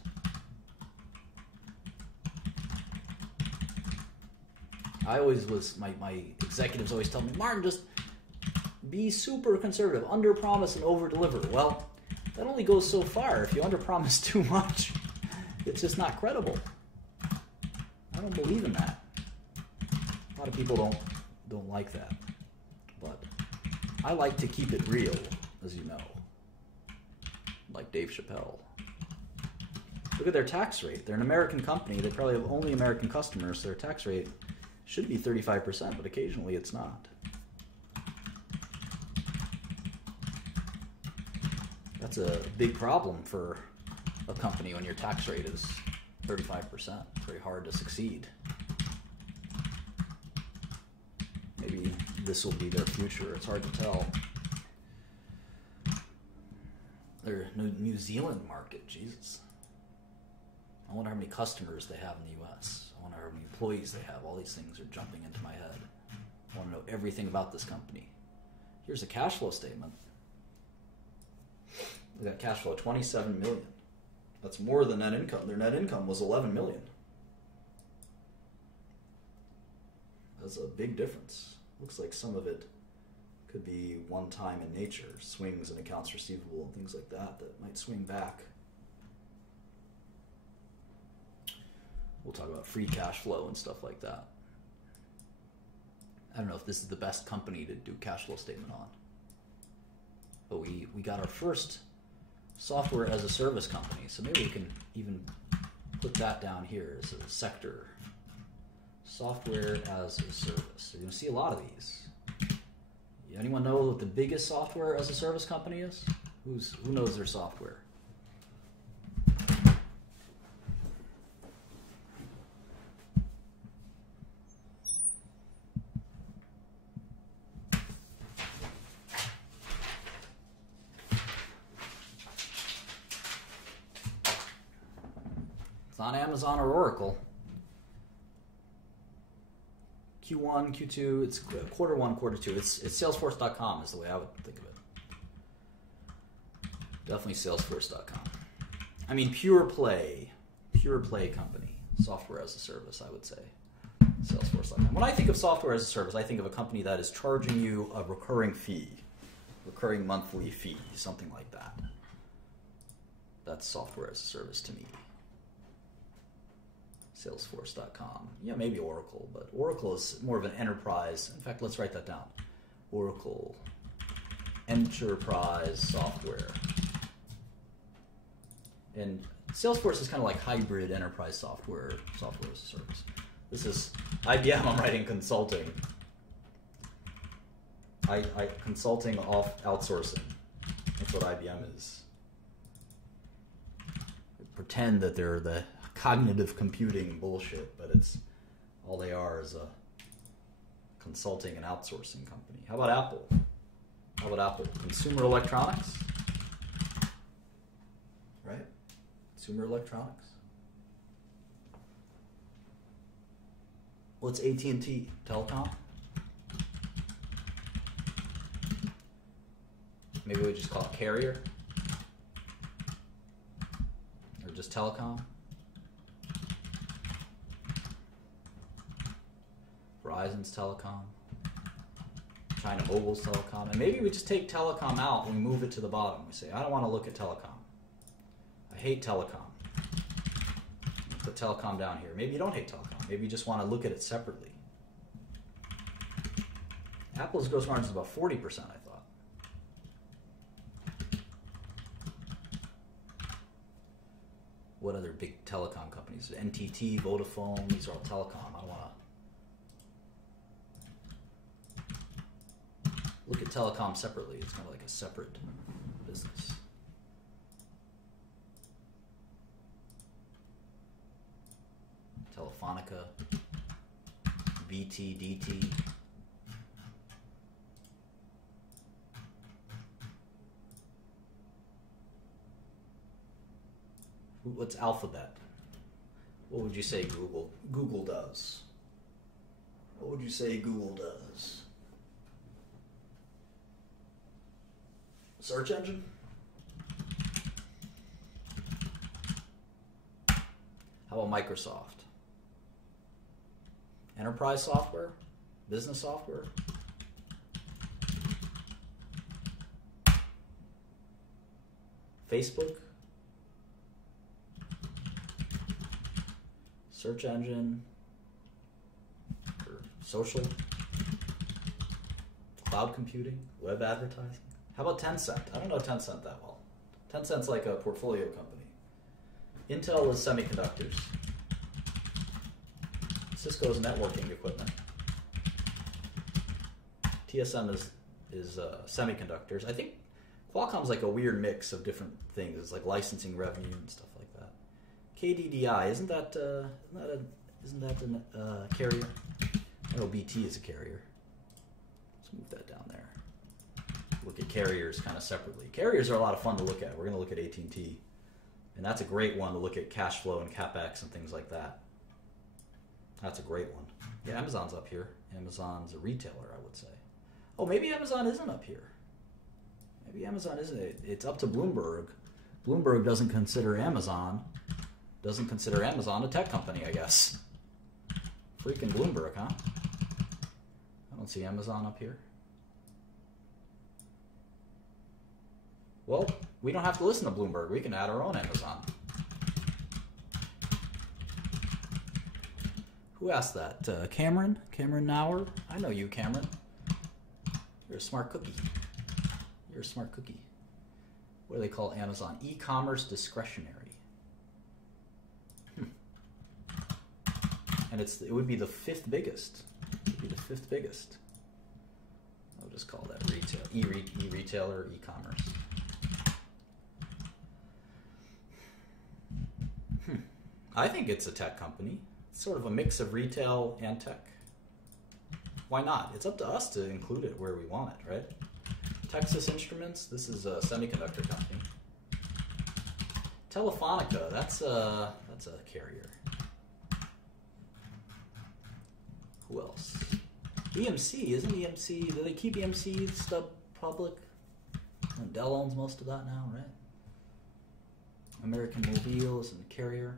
I always was, my executives always tell me, Martin, just be super conservative, under-promise and over-deliver. Well, that only goes so far. If you under-promise too much, it's just not credible. I don't believe in that. A lot of people don't like that. But I like to keep it real, as you know. Like Dave Chappelle. Look at their tax rate. They're an American company. They probably have only American customers, so their tax rate should be 35%, but occasionally it's not. That's a big problem for a company when your tax rate is 35%. It's very hard to succeed. Maybe this will be their future. It's hard to tell. Their New Zealand market, Jesus. I wonder how many customers they have in the U.S. I wonder how many employees they have. All these things are jumping into my head. I want to know everything about this company. Here's a cash flow statement. We got cash flow, 27 million. That's more than net income. Their net income was 11 million. That's a big difference. Looks like some of it could be one-time in nature, swings in accounts receivable and things like that might swing back. We'll talk about free cash flow and stuff like that. I don't know if this is the best company to do cash flow statement on. But we got our first software as a service company, so maybe we can even put that down here as a sector. Software as a service. You're going to see a lot of these. Anyone know what the biggest software as a service company is? Who knows their software? It's not Amazon or Oracle. Q1, Q2, it's quarter one, quarter two. It's Salesforce.com is the way I would think of it. Definitely Salesforce.com. I mean, pure play company. Software as a service, I would say. Salesforce.com. When I think of software as a service, I think of a company that is charging you a recurring fee, recurring monthly fee, something like that. That's software as a service to me. Salesforce.com. Yeah, maybe Oracle, but Oracle is more of an enterprise. In fact, let's write that down. Oracle Enterprise Software. And Salesforce is kind of like hybrid enterprise software as a service. This is IBM, I'm writing consulting. Consulting off outsourcing. That's what IBM is. Pretend that they're the cognitive computing bullshit, but it's all they are is a consulting and outsourcing company. How about Apple? How about Apple? Consumer electronics? Right? Consumer electronics? What's AT&T? Telecom? Maybe we just call it carrier? Or just telecom? Verizon's telecom, China Mobile's telecom, and maybe we just take telecom out and we move it to the bottom. We say, I don't want to look at telecom. I hate telecom. Put telecom down here. Maybe you don't hate telecom. Maybe you just want to look at it separately. Apple's gross margin is about 40%, I thought. What other big telecom companies? NTT, Vodafone, these are all telecom. I don't want to telecom separately. It's kind of like a separate business. Telefonica, BT, DT. What's Alphabet? What would you say Google does? What would you say Google does? Search engine? How about Microsoft? Enterprise software? Business software? Facebook? Search engine? Or social? Cloud computing? Web advertising? How about Tencent? I don't know Tencent that well. Tencent's like a portfolio company. Intel is semiconductors. Cisco's networking equipment. TSM is semiconductors. I think Qualcomm's like a weird mix of different things. It's like licensing revenue and stuff like that. KDDI, isn't that a carrier? I know BT is a carrier. Let's move that down there. Look at carriers kind of separately. Carriers are a lot of fun to look at. We're going to look at AT&T. And that's a great one to look at cash flow and CapEx and things like that. That's a great one. Yeah, Amazon's up here. Amazon's a retailer, I would say. Oh, maybe Amazon isn't up here. Maybe Amazon isn't. It's up to Bloomberg. Bloomberg doesn't consider Amazon a tech company, I guess. Freaking Bloomberg, huh? I don't see Amazon up here. Well, we don't have to listen to Bloomberg. We can add our own Amazon. Who asked that? Cameron? Cameron Nauer? I know you, Cameron. You're a smart cookie. You're a smart cookie. What do they call Amazon? E-commerce discretionary. And it would be the fifth biggest. It would be the fifth biggest. I'll just call that retail. E-retailer, e-commerce. I think it's a tech company. It's sort of a mix of retail and tech. Why not? It's up to us to include it where we want it, right? Texas Instruments, this is a semiconductor company. Telefonica, that's a carrier. Who else? EMC, isn't EMC, do they keep EMC stuff public? And Dell owns most of that now, right? American Mobile is a carrier.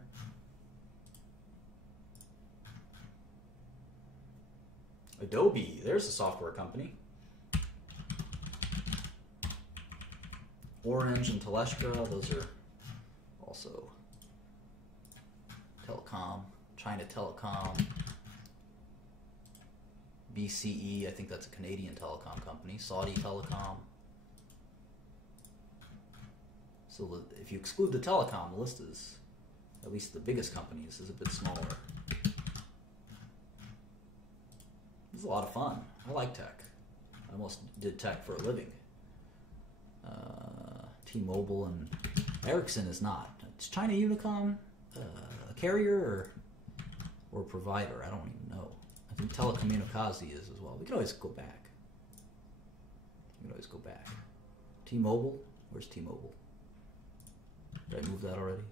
Adobe, there's a software company. Orange and Telestra, those are also telecom. China Telecom. BCE, I think that's a Canadian telecom company. Saudi Telecom. So if you exclude the telecom, the list is, at least the biggest companies, is a bit smaller. It's a lot of fun. I like tech. I almost did tech for a living. T-Mobile and Ericsson is not. Is China Unicom a carrier or a provider? I don't even know. I think Telecommunicazi is as well. We can always go back. T-Mobile? Where's T-Mobile? Did I move that already?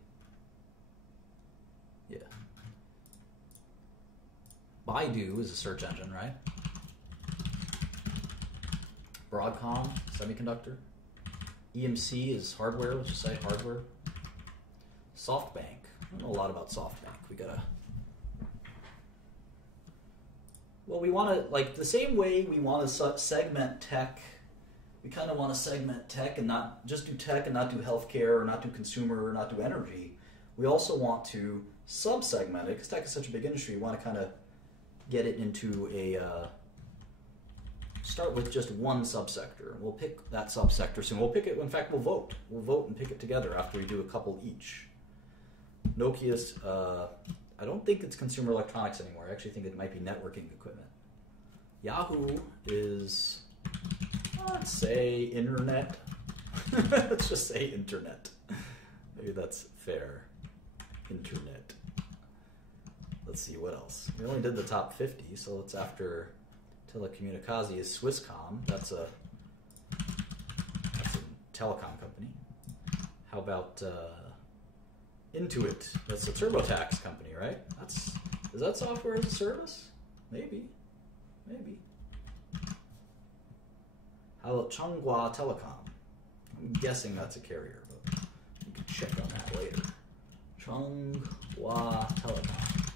Yeah. Baidu is a search engine, right? Broadcom, semiconductor. EMC is hardware, let's just say hardware. SoftBank. I don't know a lot about SoftBank. Well, we want to, like, the same way we want to segment tech, we kind of want to segment tech and not just do tech and not do healthcare or not do consumer or not do energy. We also want to sub-segment it, because tech is such a big industry, we want to kind of get it into start with just one subsector. We'll pick that subsector soon. We'll pick it, in fact, we'll vote. We'll vote and pick it together after we do a couple each. Nokia's, I don't think it's consumer electronics anymore. I actually think it might be networking equipment. Yahoo is, Let's say internet. Let's just say internet. Maybe that's fair. Internet. Let's see what else. We only did the top 50, so it's after Telecomunicatie is Swisscom. That's a telecom company. How about Intuit? That's a TurboTax company, right? Is that software as a service? Maybe. How about Changhua Telecom? I'm guessing that's a carrier, but you can check on that later. Changhua Telecom,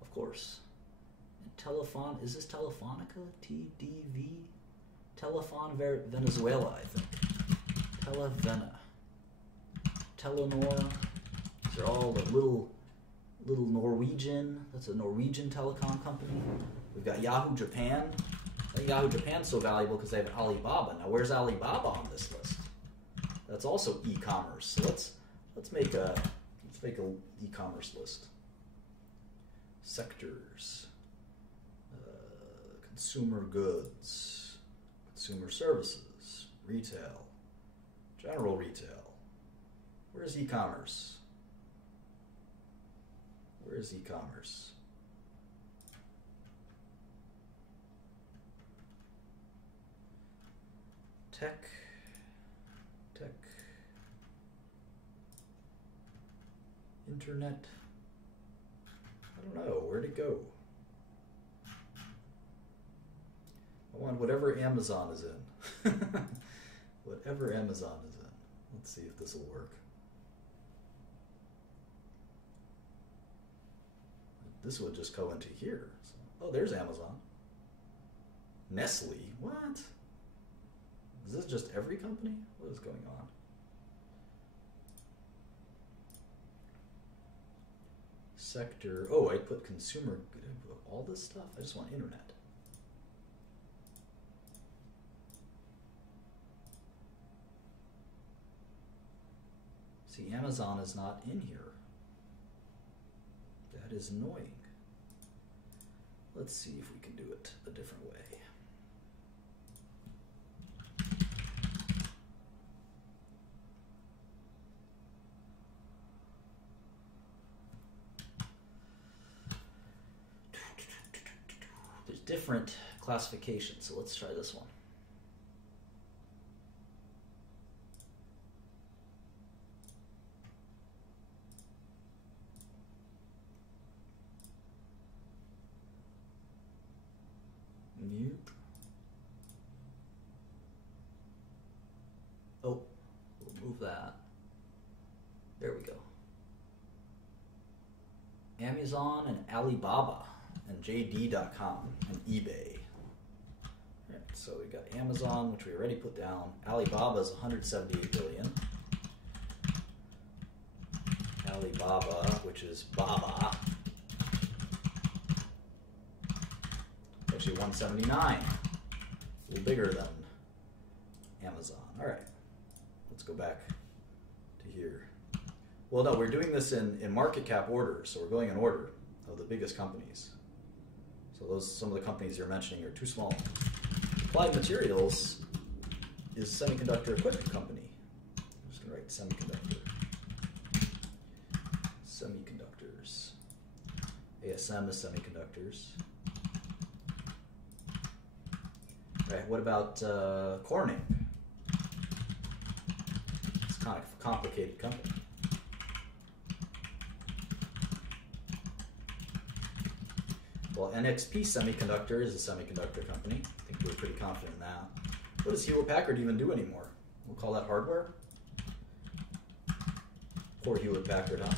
of course. And is this Telefonica? TDV? Telefon Venezuela, I think. Televena. Telenor. These are all the little Norwegian. That's a Norwegian telecom company. We've got Yahoo Japan. I think Yahoo Japan's so valuable because they have Alibaba. Now, where's Alibaba on this list? That's also e-commerce. So let's make a e-commerce list. Sectors. Consumer goods, consumer services, retail, general retail. Where's e-commerce? Where's e-commerce? Tech, internet. I don't know, where'd it go? I want whatever Amazon is in. Whatever Amazon is in. Let's see if this will work. This would just go into here. So, oh, there's Amazon. Nestle. What? Is this just every company? What is going on? Sector. Oh, I put consumer. All this stuff? I just want internet. See, Amazon is not in here. That is annoying. Let's see if we can do it a different way. There's different classifications, so let's try this one. Mute. Oh, we'll move that. There we go. Amazon and Alibaba and JD.com and eBay. Right, so we got Amazon, which we already put down. Alibaba is 178 billion. Alibaba, which is Baba, actually 179, a little bigger than Amazon. All right, let's go back to here. Well, no, we're doing this in market cap order, so we're going in order of the biggest companies. So some of the companies you're mentioning are too small. Applied Materials is a semiconductor equipment company. I'm just going to write semiconductor. Semiconductors. ASM is semiconductors. Right, what about Corning? It's kind of a complicated company. Well, NXP Semiconductor is a semiconductor company. I think we're pretty confident in that. What does Hewlett-Packard even do anymore? We'll call that hardware? Poor Hewlett-Packard, huh?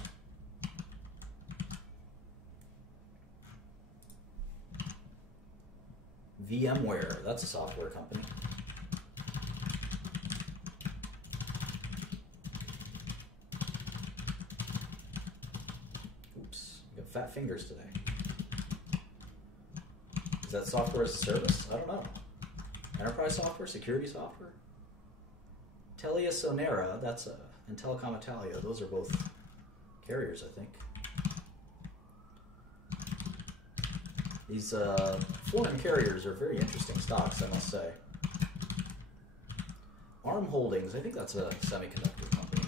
VMware, that's a software company. Oops, we got fat fingers today. Is that software as a service? I don't know. Enterprise software, security software? Telia Sonera, that's and Telecom Italia, those are both carriers, I think. These foreign carriers are very interesting stocks, I must say. ARM Holdings, I think that's a semiconductor company.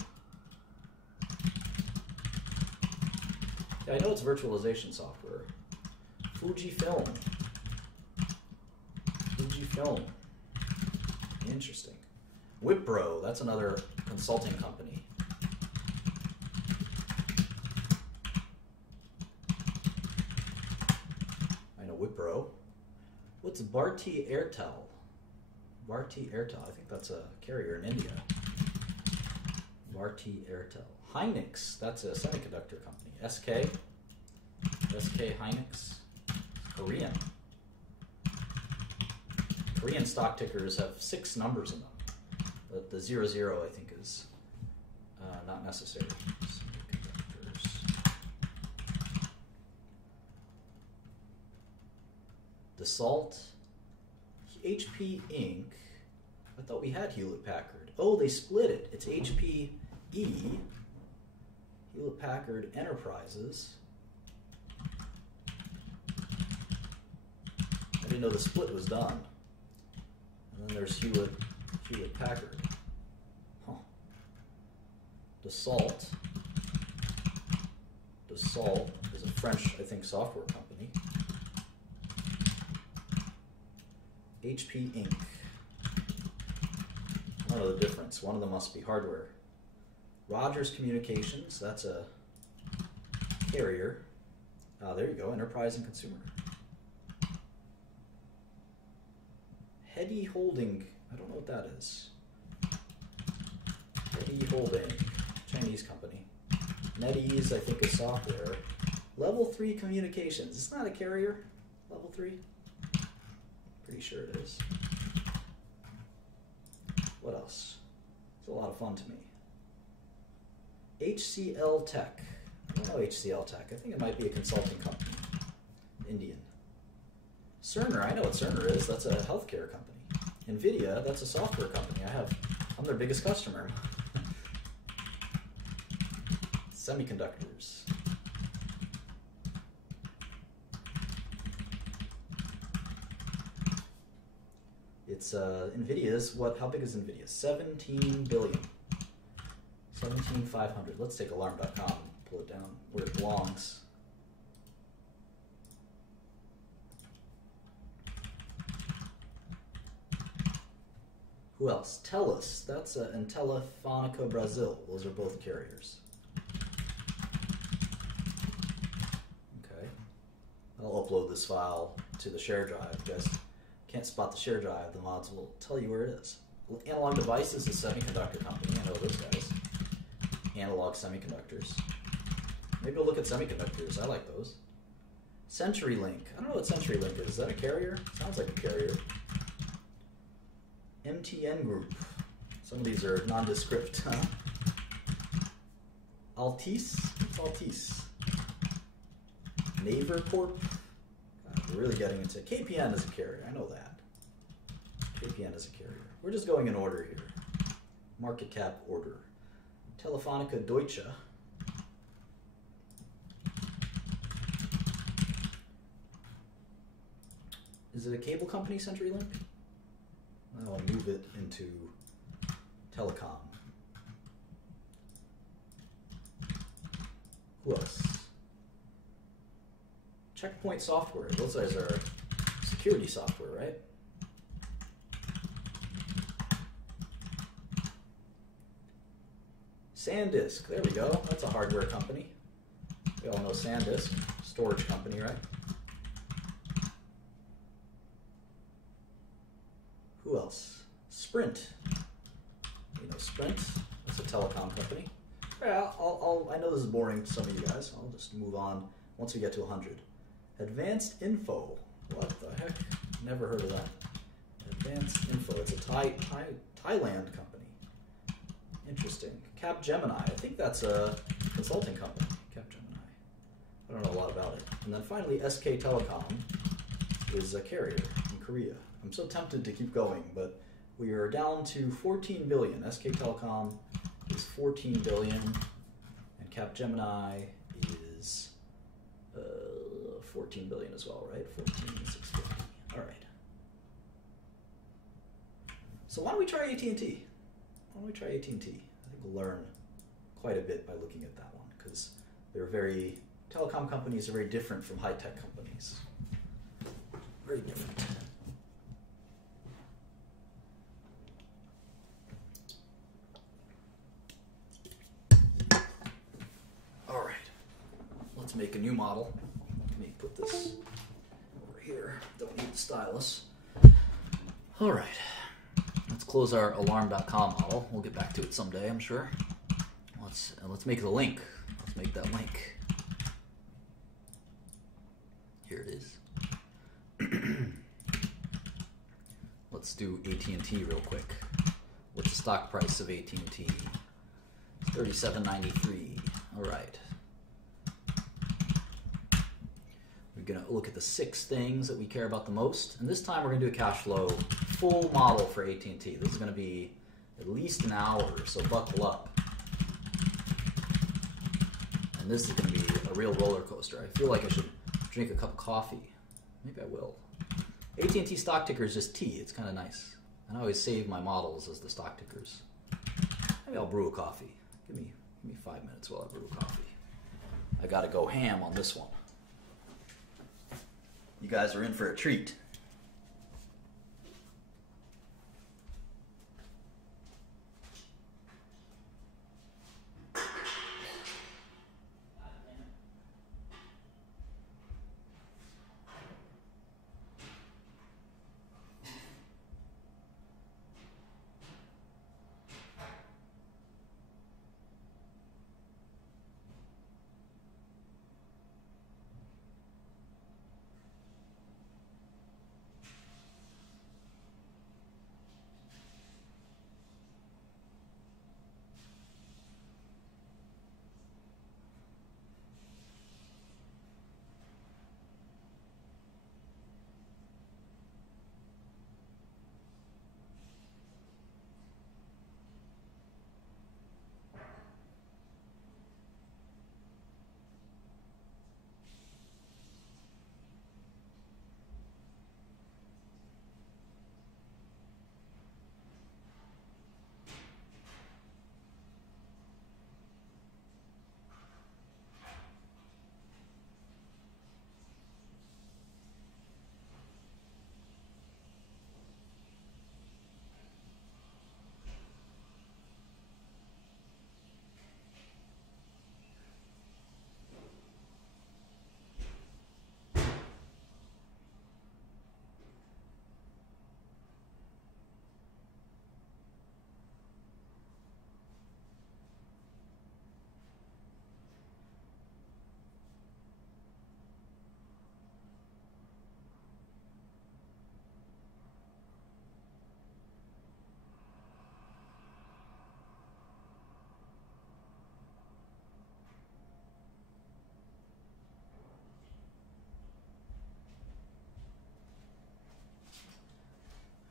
Yeah, I know it's virtualization software. Fujifilm. Fujifilm. Interesting. Wipro, that's another consulting company. I know Wipro. What's Bharti Airtel? Bharti Airtel, I think that's a carrier in India. Bharti Airtel. Hynix, that's a semiconductor company. SK Hynix, Korean. Korean stock tickers have 6 numbers in them. But the 00 I think is not necessary. Semiconductors. Dassault, HP Inc. I thought we had Hewlett Packard. Oh, they split it. It's HPE, Hewlett Packard Enterprises. I didn't know the split was done. And then there's Hewlett Packard. Huh. Dassault is a French, I think, software company. HP Inc. I don't know the difference. One of them must be hardware. Rogers Communications, that's a carrier. There you go, enterprise and consumer. Hedy Holding, I don't know what that is. Hedy Holding, Chinese company. NetEase, I think, is software. Level 3 Communications, it's not a carrier, Level 3? Pretty sure it is. What else? It's a lot of fun to me. HCL Tech. I don't know HCL Tech. I think it might be a consulting company. Indian. Cerner. I know what Cerner is. That's a healthcare company. NVIDIA. That's a software company. I'm their biggest customer. Semiconductors. It's NVIDIA's, how big is NVIDIA? 17 billion. 17,500. Let's take alarm.com and pull it down where it belongs. Who else? TELUS. That's and Telefónica Brazil. Those are both carriers. Okay. I'll upload this file to the share drive. You guys can't spot the share drive. The mods will tell you where it is. Analog Devices is a semiconductor company. I know those guys. Analog Semiconductors. Maybe we'll look at semiconductors. I like those. CenturyLink. I don't know what CenturyLink is. Is that a carrier? Sounds like a carrier. MTN Group. Some of these are nondescript. Altice. What's Altice? Naver Corp. God, we're really getting into KPN as a carrier. I know that. KPN is a carrier. We're just going in order here. Market cap order. Telefonica Deutsche. Is it a cable company, CenturyLink? I'll move it into telecom. Who else? Checkpoint Software. Those guys are security software, right? SanDisk. There we go. That's a hardware company. We all know SanDisk. Storage company, right? Who else? Sprint. You know Sprint. That's a telecom company. Yeah, I know this is boring to some of you guys. I'll just move on once we get to 100. Advanced Info. What the heck? Never heard of that. Advanced Info. It's a Thailand company. Interesting. Capgemini. I think that's a consulting company. Capgemini. I don't know a lot about it. And then finally, SK Telecom is a carrier in Korea. I'm so tempted to keep going, but we are down to 14 billion. SK Telecom is 14 billion, and Capgemini is 14 billion as well, right? 14,650. All right. So why don't we try AT&T? don't we try AT&T? I think we'll learn quite a bit by looking at that one, because telecom companies are very different from high-tech companies. Very different. All right, let's make a new model. Let me put this over here. Don't need the stylus. All right, let's close our alarm.com model. We'll get back to it someday, I'm sure. Let's make the link. Let's make that link. Here it is. Let's do AT&T real quick. What's the stock price of AT&T? It's $37.93. All right. We're going to look at the 6 things that we care about the most. And this time we're going to do a cash flow full model for AT&T. This is going to be at least an hour, so buckle up. And this is going to be a real roller coaster. I feel like I should drink a cup of coffee. Maybe I will. AT&T stock ticker is just T. It's kind of nice. And I always save my models as the stock tickers. Maybe I'll brew a coffee. Give me 5 minutes while I brew a coffee. I got to go ham on this one. You guys are in for a treat.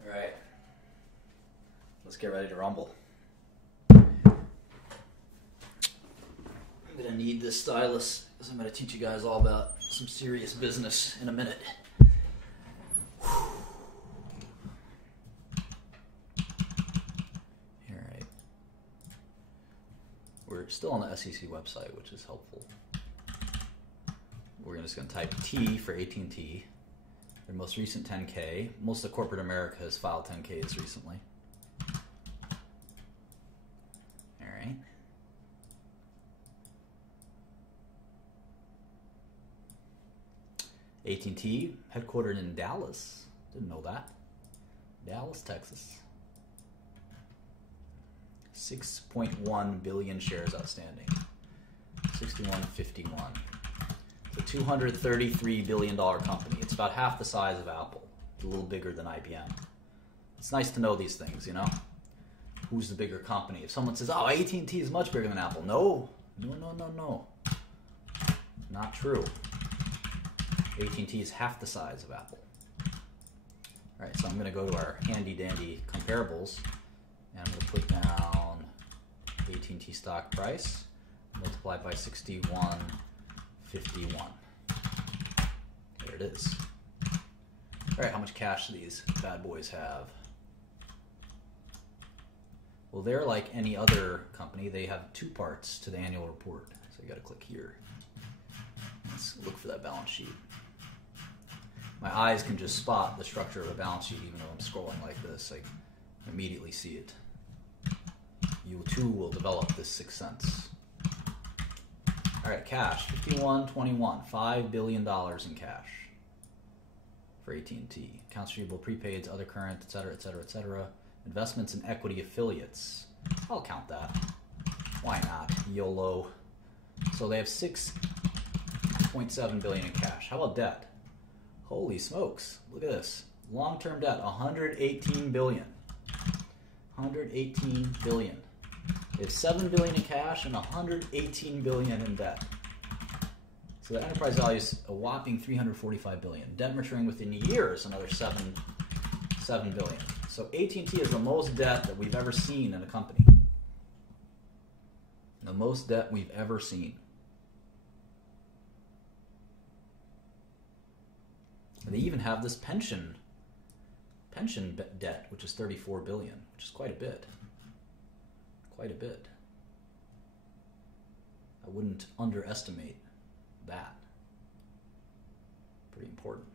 All right, let's get ready to rumble. I'm gonna need this stylus because I'm gonna teach you guys all about some serious business in a minute. All right, we're still on the SEC website, which is helpful. We're just gonna type T for AT&T. Their most recent 10K. Most of corporate America has filed 10Ks recently. All right. AT&T, headquartered in Dallas. Didn't know that. Dallas, Texas. 6.1 billion shares outstanding. 61.51. It's a $233 billion company. It's about half the size of Apple. It's a little bigger than IBM. It's nice to know these things, you know? Who's the bigger company? If someone says, oh, AT&T is much bigger than Apple. No. Not true. AT&T is half the size of Apple. All right, so I'm going to go to our handy-dandy comparables, and I'm going to put down AT&T stock price, multiplied by 61.51. There it is. All right, how much cash do these bad boys have? Well, they're like any other company. They have two parts to the annual report. So you got to click here. Let's look for that balance sheet. My eyes can just spot the structure of a balance sheet even though I'm scrolling like this. I immediately see it. You too will develop this sixth sense. All right, cash, 5121, $5 billion in cash for AT&T. Accounts receivable, prepaids, other current, et cetera, et cetera, et cetera. Investments in equity affiliates. I'll count that. Why not? YOLO. So they have $6.7 billion in cash. How about debt? Holy smokes. Look at this. Long-term debt, $118 billion. $118 billion. They have $7 billion in cash and $118 billion in debt. So the enterprise value is a whopping $345 billion. Debt maturing within a year is another $7 billion. So AT&T is the most debt that we've ever seen in a company. The most debt we've ever seen. And they even have this pension debt, which is $34 billion, which is quite a bit. Quite a bit. I wouldn't underestimate that. Pretty important.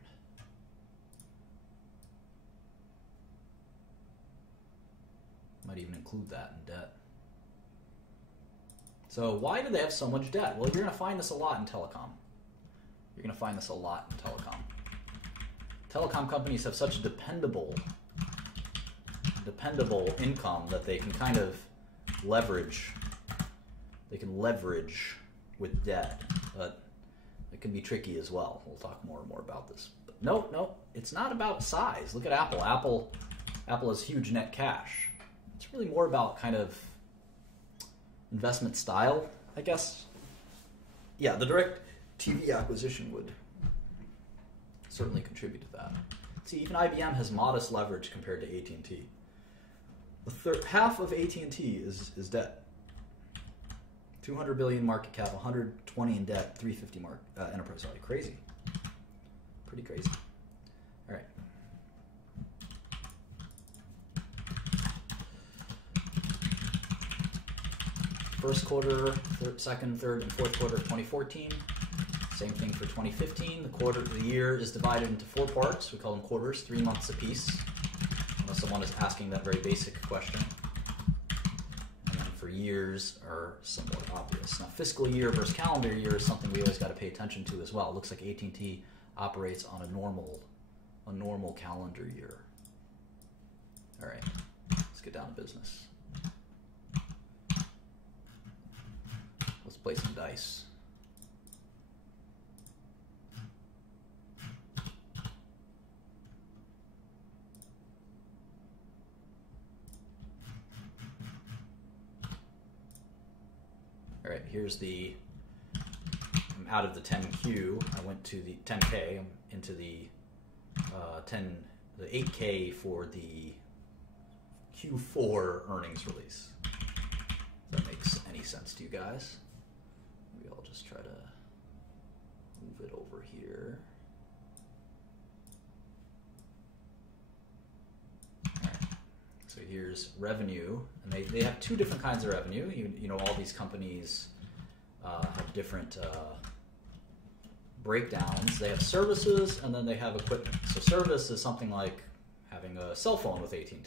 Might even include that in debt. So why do they have so much debt? Well, you're going to find this a lot in telecom. You're going to find this a lot in telecom. Telecom companies have such dependable income that they can kind of leverage. They can leverage with debt, but it can be tricky as well. We'll talk more and more about this. But no, it's not about size. Look at Apple. Apple has huge net cash. It's really more about kind of investment style, I guess. Yeah, the direct TV acquisition would certainly contribute to that. See, even IBM has modest leverage compared to AT&T. Half of AT&T is debt. 200 billion market cap, 120 in debt, 350 enterprise value. Crazy. Pretty crazy. All right. First quarter, second, third, and fourth quarter of 2014. Same thing for 2015. The year is divided into 4 parts. We call them quarters, 3 months apiece. Unless someone is asking that very basic question. And then for years are somewhat obvious. Now, fiscal year versus calendar year is something we always got to pay attention to as well. It looks like AT&T operates on a normal calendar year. All right, let's get down to business. Let's play some dice. All right, here's I'm out of the 10Q. I went to the 10K. I'm into the 8K for the Q4 earnings release. If that makes any sense to you guys. Maybe I'll just try to move it over here. All right. So here's revenue, and they have 2 different kinds of revenue. You know, all these companies have different breakdowns. They have services, and then they have equipment. So service is something like having a cell phone with AT&T.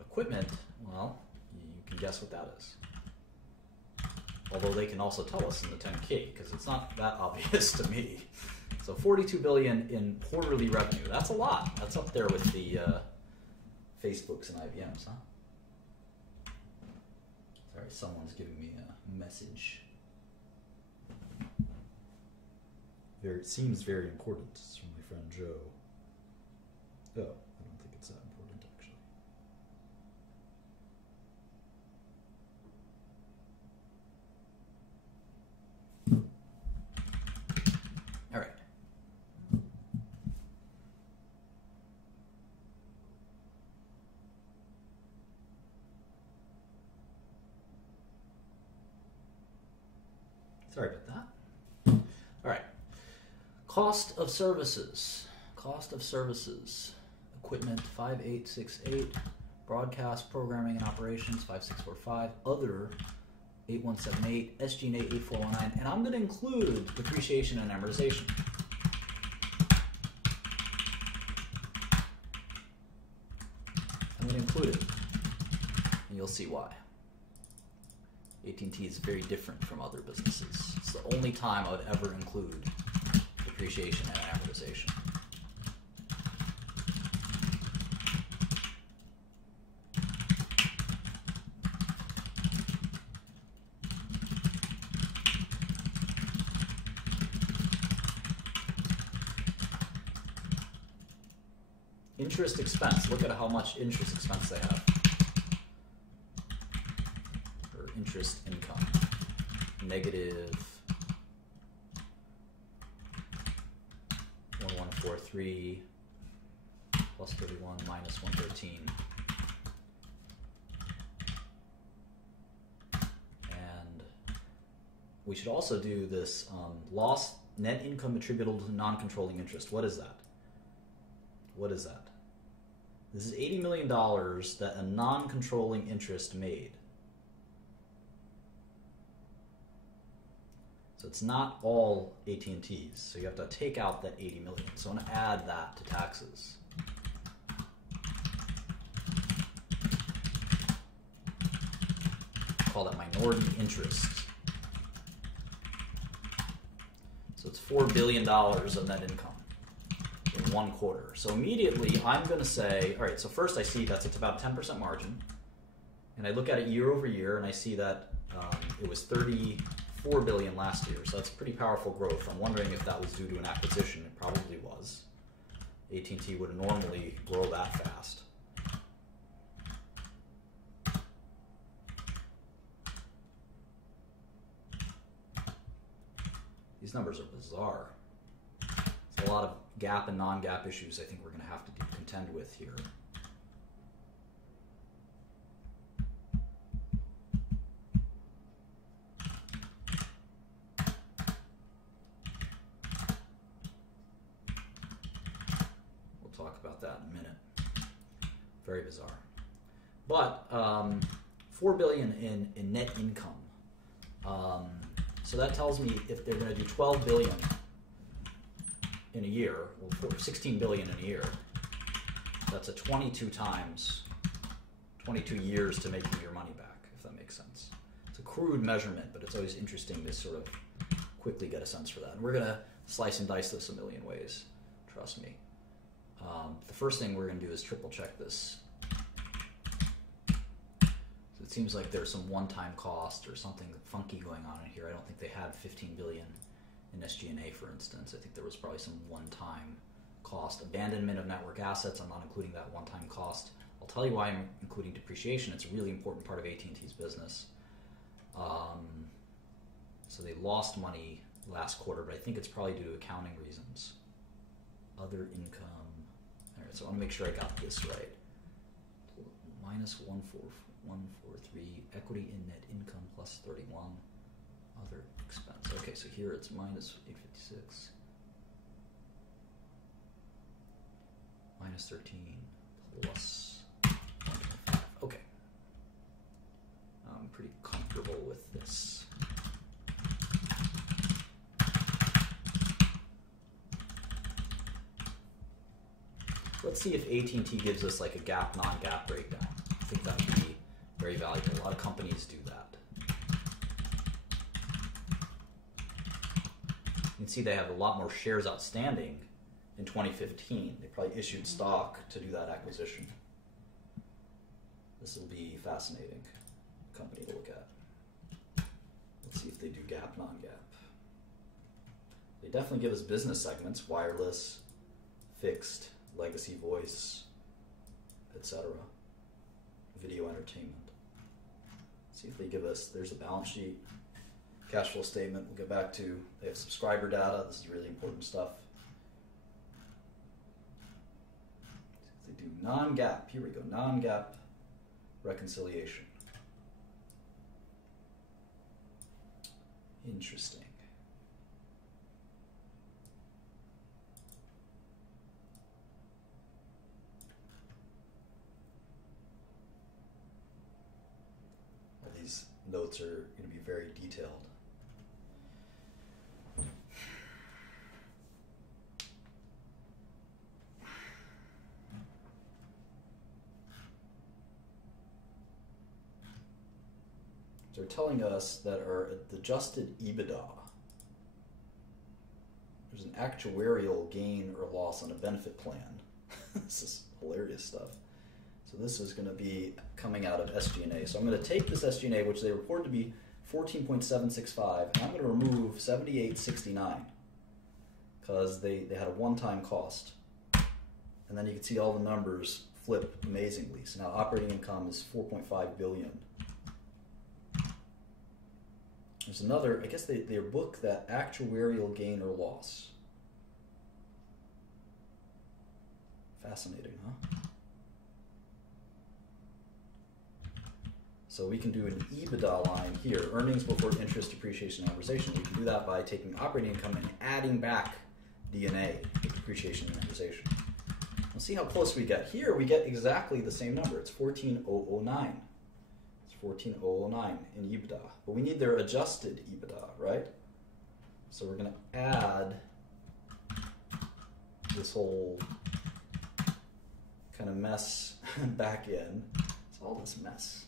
Equipment, well, you can guess what that is. Although they can also tell us in the 10K, because it's not that obvious to me. So $42 billion in quarterly revenue. That's a lot. That's up there with the Facebooks and IBMs, huh? Sorry, someone's giving me a message. It seems very important. It's from my friend Joe. Oh, I don't think it's that important, actually. All right. Sorry about that. All right. Cost of services. Cost of services. Equipment 5868. Broadcast, programming, and operations, 5645. Other, 8178. SG&A, 8419. And I'm going to include depreciation and amortization. I'm going to include it. And you'll see why. AT&T is very different from other businesses. It's the only time I would ever include depreciation and amortization. Interest expense. Look at how much interest expense they have. Or interest income. Negative 1143 plus 31 minus 113. And we should also do this loss net income attributable to non-controlling interest. What is that? What is that? This is $80 million that a non-controlling interest made. So it's not all AT&T's. So you have to take out that $80 million. So I'm going to add that to taxes. Call that minority interest. So it's $4 billion of net income in 1 quarter. So immediately I'm going to say, all right, so first I see it's about a 10% margin. And I look at it year over year and I see that it was $34 billion last year. So that's pretty powerful growth. I'm wondering if that was due to an acquisition. It probably was. AT&T would normally grow that fast. These numbers are bizarre. There's a lot of GAAP and non-GAAP issues I think we're going to have to contend with here. We'll talk about that in a minute. Very bizarre. But $4 billion in net income. So that tells me if they're going to do $12 billion in a year, well, $16 billion in a year, that's a 22 years to making your money back, if that makes sense. It's a crude measurement, but it's always interesting to sort of quickly get a sense for that. And we're going to slice and dice this a million ways, trust me. The first thing we're going to do is triple check this. It seems like there's some one-time cost or something funky going on in here. I don't think they had $15 billion in SG&A, for instance. I think there was probably some one-time cost. Abandonment of network assets, I'm not including that one-time cost. I'll tell you why I'm including depreciation. It's a really important part of AT&T's business. So they lost money last quarter, but I think it's probably due to accounting reasons. Other income. All right, so I want to make sure I got this right. Minus 143, equity in net income plus 31, other expense. Okay, so here it's minus 856, minus 13, plus 125. Okay. I'm pretty comfortable with this. Let's see if AT&T gives us like a GAAP, non-GAAP breakdown. I think that would be very valuable. A lot of companies do that. You can see they have a lot more shares outstanding in 2015. They probably issued stock to do that acquisition. This will be fascinating company to look at. Let's see if they do GAAP, non-GAAP. They definitely give us business segments, wireless, fixed, legacy voice, etc. Video entertainment. See if they give us, there's a balance sheet, cash flow statement we'll get back to. They have subscriber data. This is really important stuff. See if they do non-GAAP. Here we go, non-GAAP reconciliation. Interesting. notes are going to be very detailed. So they're telling us that our adjusted EBITDA, there's an actuarial gain or loss on a benefit plan. This is hilarious stuff. So this is going to be coming out of SG&A. So I'm going to take this SG&A, which they reported to be 14.765, and I'm going to remove 7869 because they had a one-time cost. And then you can see all the numbers flip amazingly. So now operating income is 4.5 billion. There's another, I guess they book that actuarial gain or loss. Fascinating, huh? So we can do an EBITDA line here, earnings before interest, depreciation, and amortization. We can do that by taking operating income and adding back D&A, depreciation and amortization. We'll see how close we get. Here we get exactly the same number. It's 14,009. It's 14,009 in EBITDA. But we need their adjusted EBITDA, right? So we're going to add this whole kind of mess back in. It's all this mess.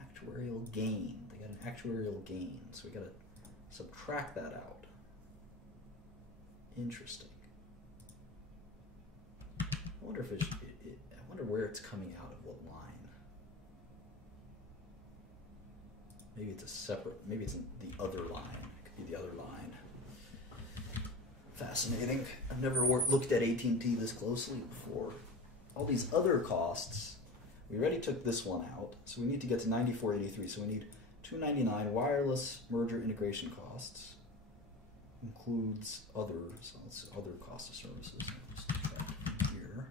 Actuarial gain. They got an actuarial gain. So we got to subtract that out. Interesting. I wonder if I wonder where it's coming out of what line. Maybe it's a separate, maybe it's in the other line. It could be the other line. Fascinating. I've never looked at AT&T this closely before. All these other costs, we already took this one out, so we need to get to 9483. So we need 299 wireless merger integration costs. Includes other, so it's other cost of services. Just subtract from here.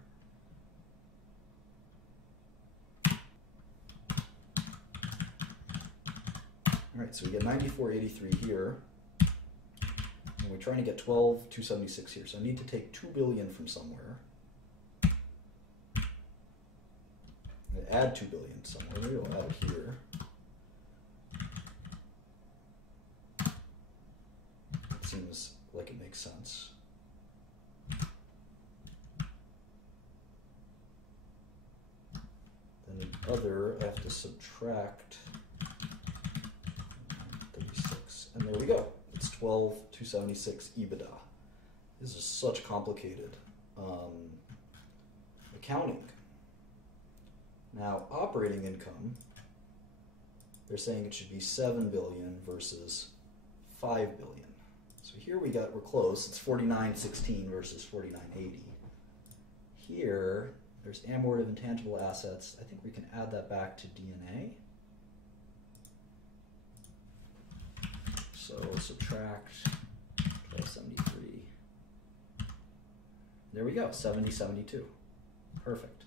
All right, so we get 9483 here. And we're trying to get 12,276 here. So I need to take 2 billion from somewhere. And add 2 billion somewhere. Maybe we'll add it here. It seems like it makes sense. Then the other, I have to subtract 36. And there we go. It's 12,276 EBITDA. This is such complicated accounting. Now, operating income, they're saying it should be 7 billion versus 5 billion. So here we're close. It's 4916 versus 4980. Here, there's amortized intangible assets. I think we can add that back to D&A. So subtract 1273. There we go, 7072. Perfect.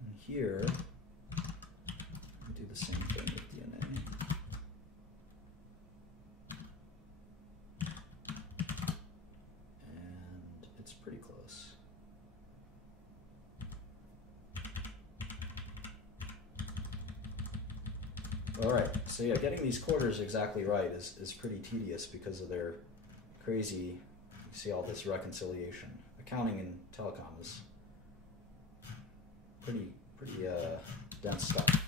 And here, we do the same thing with D&A. And it's pretty close. All right, so yeah, getting these quarters exactly right is pretty tedious because of their crazy, you see all this reconciliation. Accounting in telecom is pretty dense stuff.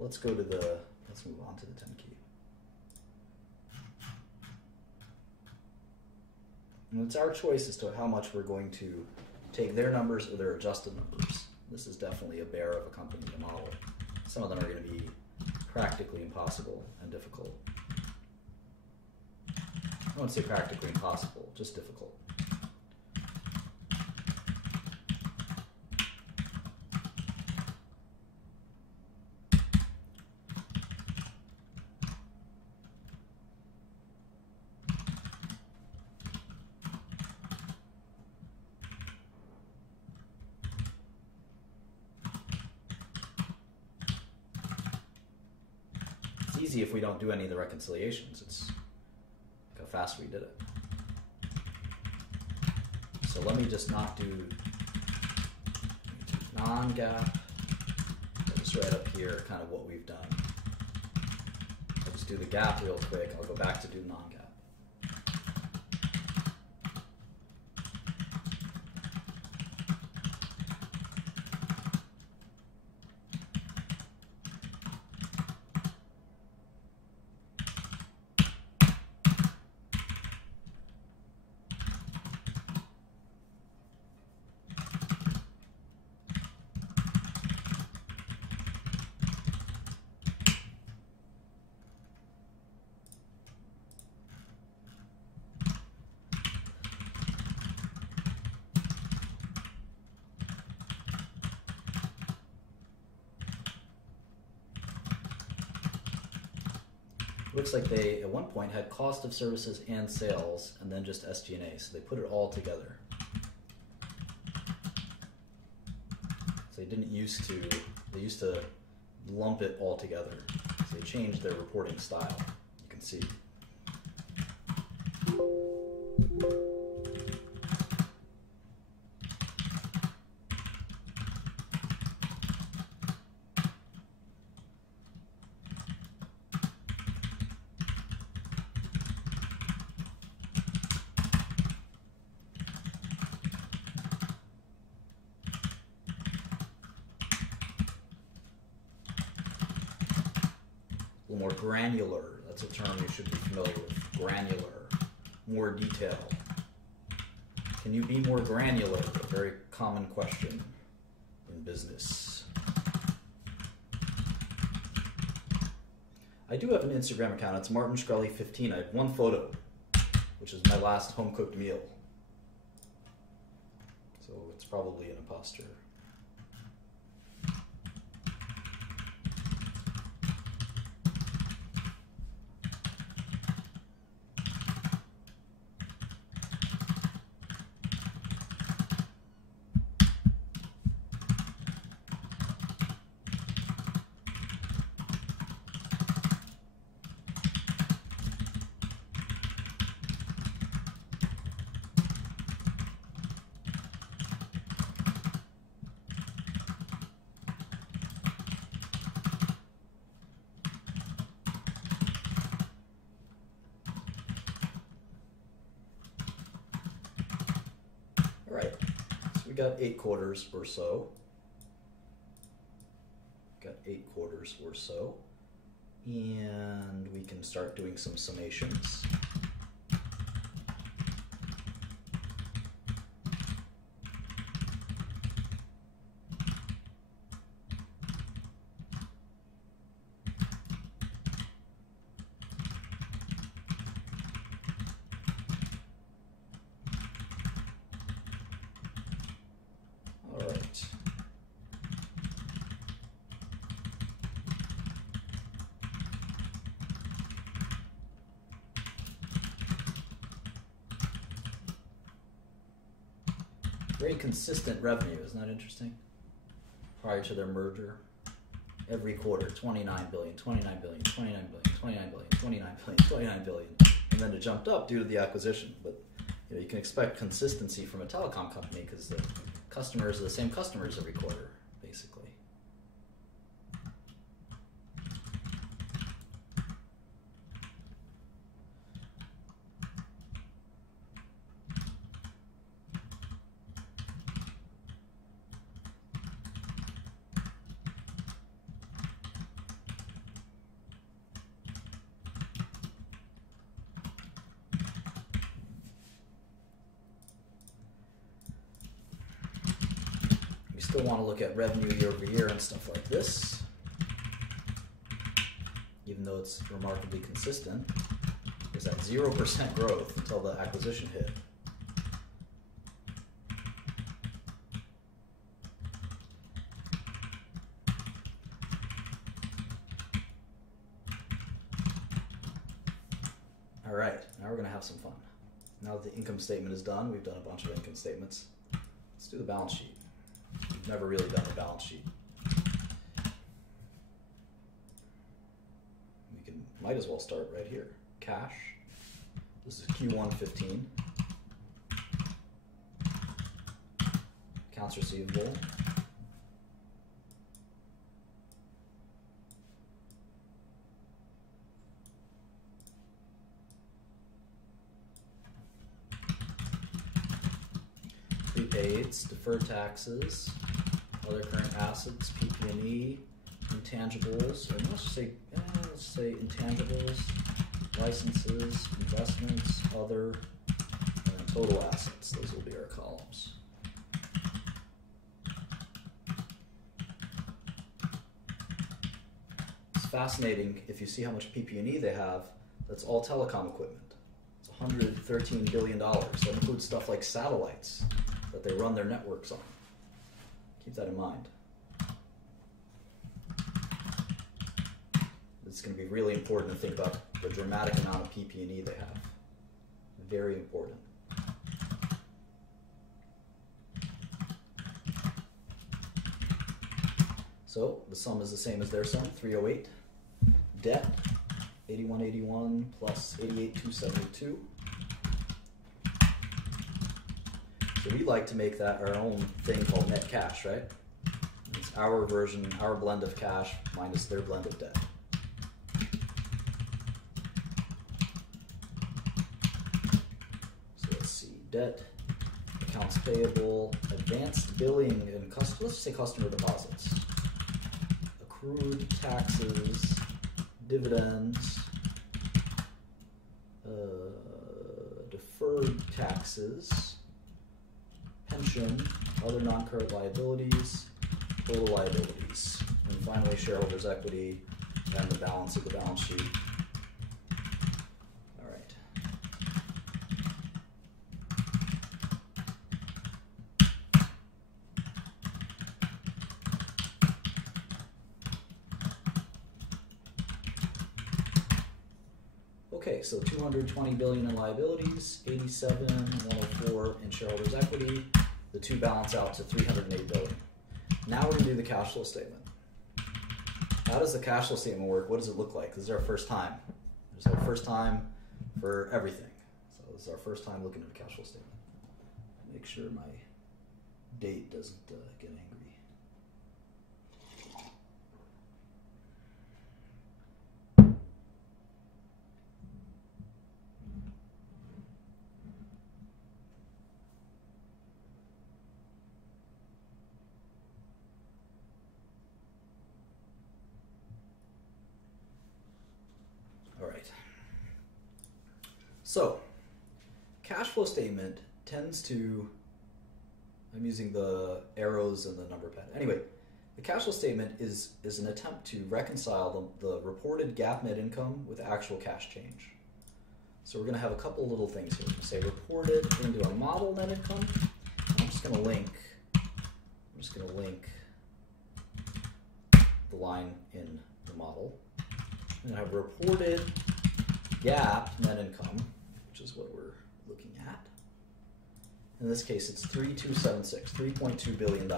Let's move on to the 10 key. And it's our choice as to how much we're going to take their numbers or their adjusted numbers. This is definitely a bear of a company to model. Some of them are going to be practically impossible and difficult. I won't say practically impossible, just difficult. Easy if we don't do any of the reconciliations. It's look how fast we did it. So let me just not non-GAAP. Just right up here, kind of what we've done. I'll just do the GAAP real quick. I'll go back to do non-GAAP. Looks like they, at one point, had cost of services and sales, and then just SG&A, so they put it all together. So they didn't used to, they used to lump it all together. So they changed their reporting style, you can see. More granular, that's a term you should be familiar with. Granular, more detail. Can you be more granular? A very common question in business. I do have an Instagram account. It's Martin Shkreli 15. I have one photo, which is my last home cooked meal. So it's probably an imposter. All right, so we got 8 quarters or so. Got 8 quarters or so. And we can start doing some summations. Very consistent revenue, isn't that interesting? Prior to their merger, every quarter, 29 billion, 29 billion, 29 billion, 29 billion, 29 billion, 29 billion, and then it jumped up due to the acquisition. But you can expect consistency from a telecom company because the customers are the same customers every quarter, basically. Still want to look at revenue year over year and stuff like this, even though it's remarkably consistent. There's that 0% growth until the acquisition hit. All right, now we're going to have some fun. Now that the income statement is done, we've done a bunch of income statements. Let's do the balance sheet. We've never really done a balance sheet. We might as well start right here. Cash. This is Q1 15. Accounts receivable. paids, deferred taxes, other current assets, PP&E, intangibles, or let's say intangibles, licenses, investments, other, and then total assets. Those will be our columns. It's fascinating if you see how much PP&E they have. That's all telecom equipment. It's $113 billion. That includes stuff like satellites that they run their networks on. Keep that in mind. It's going to be really important to think about the dramatic amount of PP&E they have. Very important. So the sum is the same as their sum, 308. Debt, 8181 plus 88272. So we like to make that our own thing called net cash, right? It's our version, our blend of cash minus their blend of debt. So let's see, debt, accounts payable, advanced billing, and let's just say customer deposits, accrued taxes, dividends, deferred taxes, pension, other non-current liabilities, total liabilities, and finally shareholders' equity and the balance of the balance sheet. All right. Okay, so 220 billion in liabilities, 87, 104 in shareholders' equity. The two balance out to 308 billion. Now we're going to do the cash flow statement. How does the cash flow statement work? What does it look like? This is our first time. This is our first time for everything. So this is our first time looking at the cash flow statement. Make sure my date doesn't get angry. So, cash flow statement tends to, I'm using the arrows and the number pad. Anyway, the cash flow statement is an attempt to reconcile the reported GAAP net income with actual cash change. So we're going to have a couple little things here. We're going to say reported, we're going to do our model net income. I'm just going to link the line in the model. And I have reported GAAP net income, which is what we're looking at. In this case, it's 3276, $3.2 billion.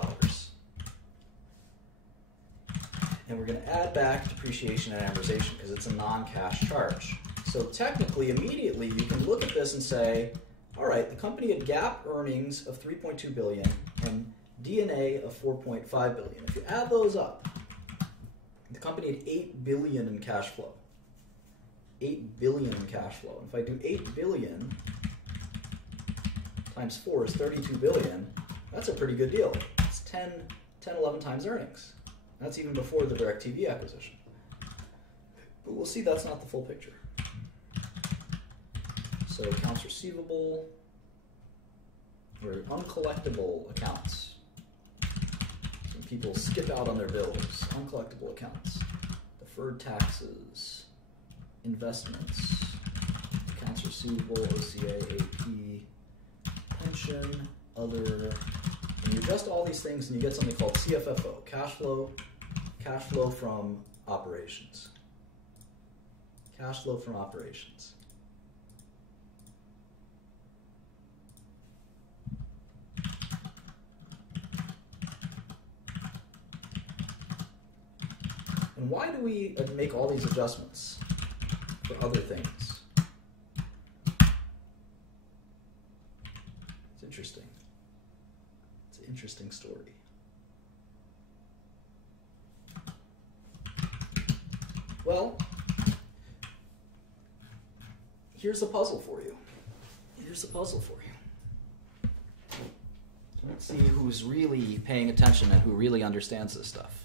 And we're going to add back depreciation and amortization because it's a non-cash charge. So technically, immediately, you can look at this and say, all right, the company had GAAP earnings of $3.2 billion and D&A of $4.5 billion. If you add those up, the company had $8 billion in cash flow. $8 billion in cash flow. And if I do 8 billion times 4 is 32 billion, that's a pretty good deal. It's 10, 11 times earnings. That's even before the DirecTV acquisition. But we'll see that's not the full picture. So accounts receivable, or uncollectible accounts. Some people skip out on their bills. Uncollectible accounts. Deferred taxes. Investments, accounts receivable, OCA, AP, pension, other, and you adjust all these things and you get something called CFFO, cash flow from operations. Cash flow from operations. And why do we make all these adjustments for other things? It's interesting. It's an interesting story. Well, here's a puzzle for you. Here's a puzzle for you. Let's see who's really paying attention and who really understands this stuff.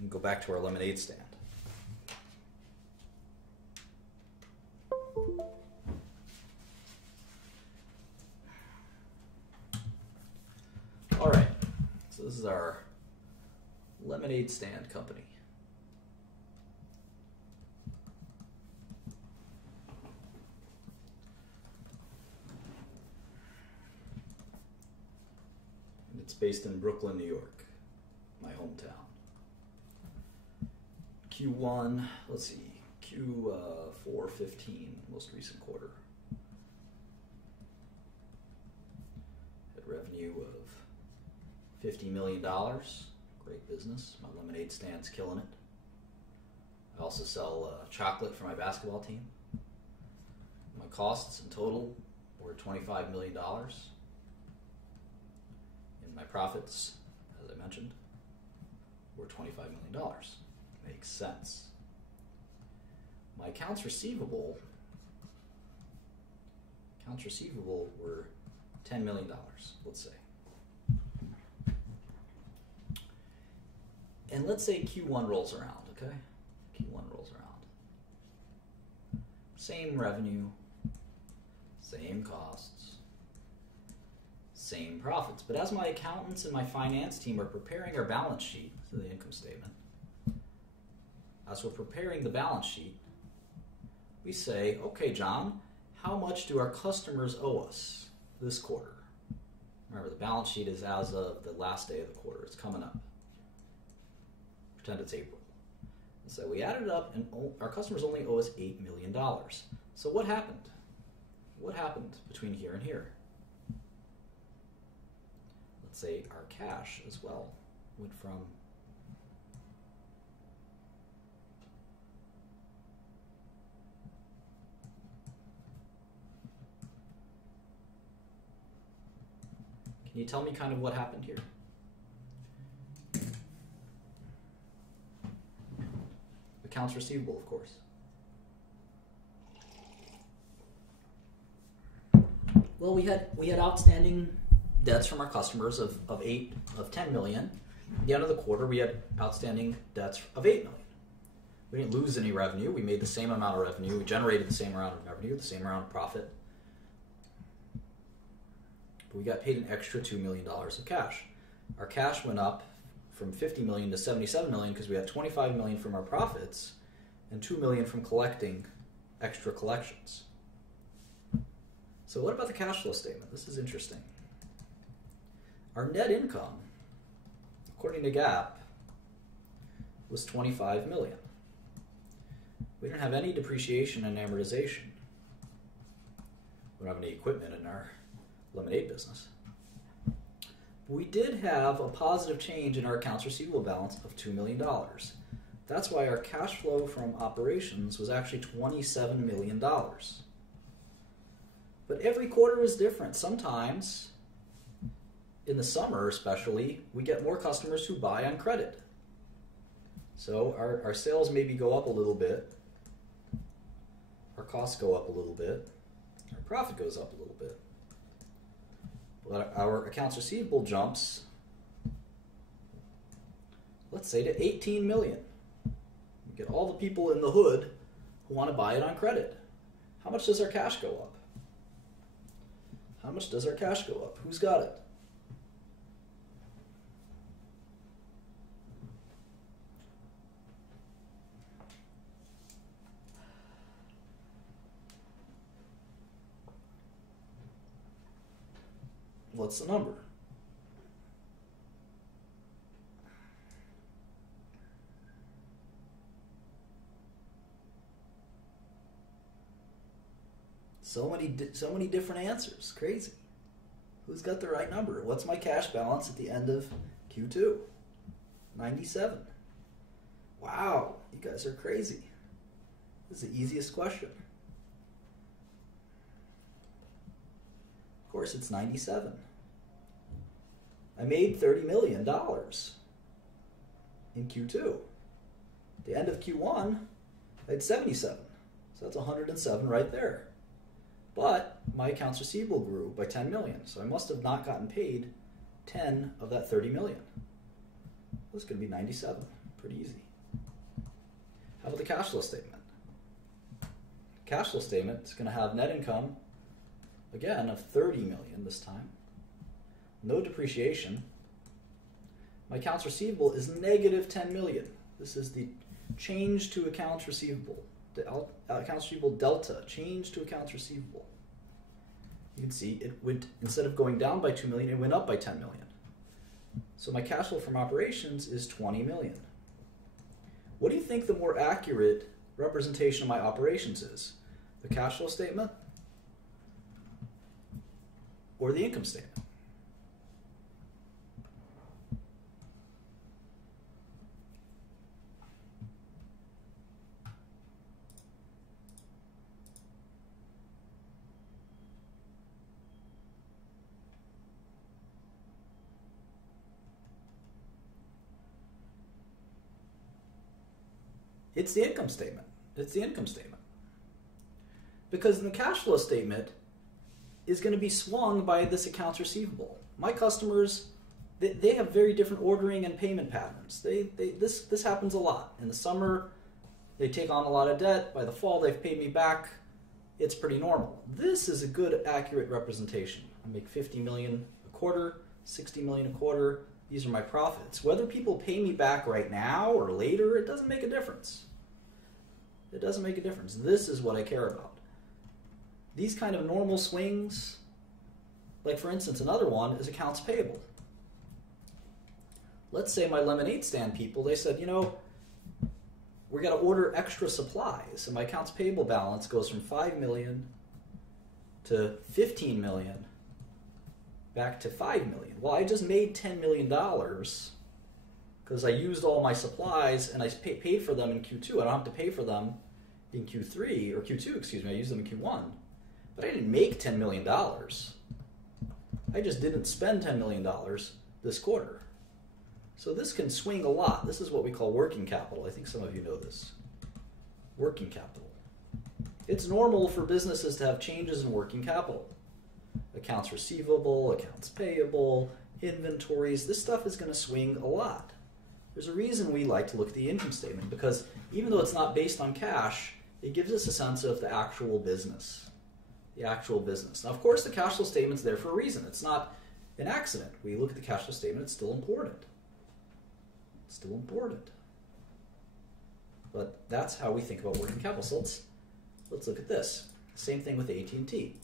And go back to our lemonade stand. All right, so this is our lemonade stand company. And it's based in Brooklyn, New York, my hometown. Q1, let's see, Q415, most recent quarter. Had revenue of $50 million. Great business. My lemonade stand's killing it. I also sell chocolate for my basketball team. My costs in total were $25 million. And my profits, as I mentioned, were $25 million. Makes sense. My accounts receivable were $10 million, let's say. And let's say Q1 rolls around, okay? Q1 rolls around. Same revenue, same costs, same profits. But as my accountants and my finance team are preparing our balance sheet, so the income statement, as we're preparing the balance sheet, we say, okay, John, how much do our customers owe us this quarter? Remember, the balance sheet is as of the last day of the quarter. It's coming up. Pretend it's April. And so we added it up, and our customers only owe us $8 million. So what happened? What happened between here and here? Let's say our cash as well went from Can you tell me kind of what happened here? Accounts receivable, of course. Well, we had outstanding debts from our customers of 10 million. At the end of the quarter, we had outstanding debts of 8 million. We didn't lose any revenue. We made the same amount of revenue. We generated the same amount of revenue, the same amount of profit. But we got paid an extra $2 million of cash. Our cash went up from 50 million to 77 million because we had 25 million from our profits and 2 million from collecting extra collections. So what about the cash flow statement? This is interesting. Our net income, according to GAAP, was 25 million. We didn't have any depreciation and amortization. We don't have any equipment in our lemonade business. We did have a positive change in our accounts receivable balance of $2 million. That's why our cash flow from operations was actually $27 million. But every quarter is different. Sometimes, in the summer especially, we get more customers who buy on credit. So our sales maybe go up a little bit, our costs go up a little bit, our profit goes up a little bit. But our accounts receivable jumps, let's say, to 18 million. We get all the people in the hood who want to buy it on credit. How much does our cash go up? How much does our cash go up? Who's got it? What's the number? So many different answers. Crazy. Who's got the right number? What's my cash balance at the end of Q2? 97. Wow, you guys are crazy. This is the easiest question. Of course, it's 97. I made $30 million in Q2. At the end of Q1, I had 77. So that's 107 right there. But my accounts receivable grew by 10 million, so I must have not gotten paid 10 of that 30 million. That's going to be 97. Pretty easy. How about the cash flow statement? Cash flow statement is going to have net income, again, of 30 million this time. No depreciation. My accounts receivable is negative 10 million. This is the change to accounts receivable. The accounts receivable delta, change to accounts receivable. You can see it went, instead of going down by 2 million, it went up by 10 million. So my cash flow from operations is 20 million. What do you think the more accurate representation of my operations is? The cash flow statement or the income statement? It's the income statement. It's the income statement. Because the cash flow statement is going to be swung by this accounts receivable. My customers, they have very different ordering and payment patterns. This happens a lot. In the summer, they take on a lot of debt. By the fall, they've paid me back. It's pretty normal. This is a good, accurate representation. I make 50 million a quarter, 60 million a quarter. These are my profits. Whether people pay me back right now or later, it doesn't make a difference. It doesn't make a difference. This is what I care about. These kind of normal swings, like for instance, another one is accounts payable. Let's say my lemonade stand people, they said, you know, we're going to order extra supplies, and my accounts payable balance goes from 5 million to 15 million back to 5 million. Well, I just made $10 million because I used all my supplies and I paid for them in Q2. I don't have to pay for them in Q3, or Q2, excuse me, I used them in Q1. But I didn't make $10 million. I just didn't spend $10 million this quarter. So this can swing a lot. This is what we call working capital. I think some of you know this. Working capital. It's normal for businesses to have changes in working capital. Accounts receivable, accounts payable, inventories. This stuff is going to swing a lot. There's a reason we like to look at the income statement, because even though it's not based on cash, it gives us a sense of the actual business. The actual business. Now, of course, the cash flow statement's there for a reason. It's not an accident. We look at the cash flow statement, it's still important. It's still important. But that's how we think about working capital. So let's look at this. Same thing with AT&T.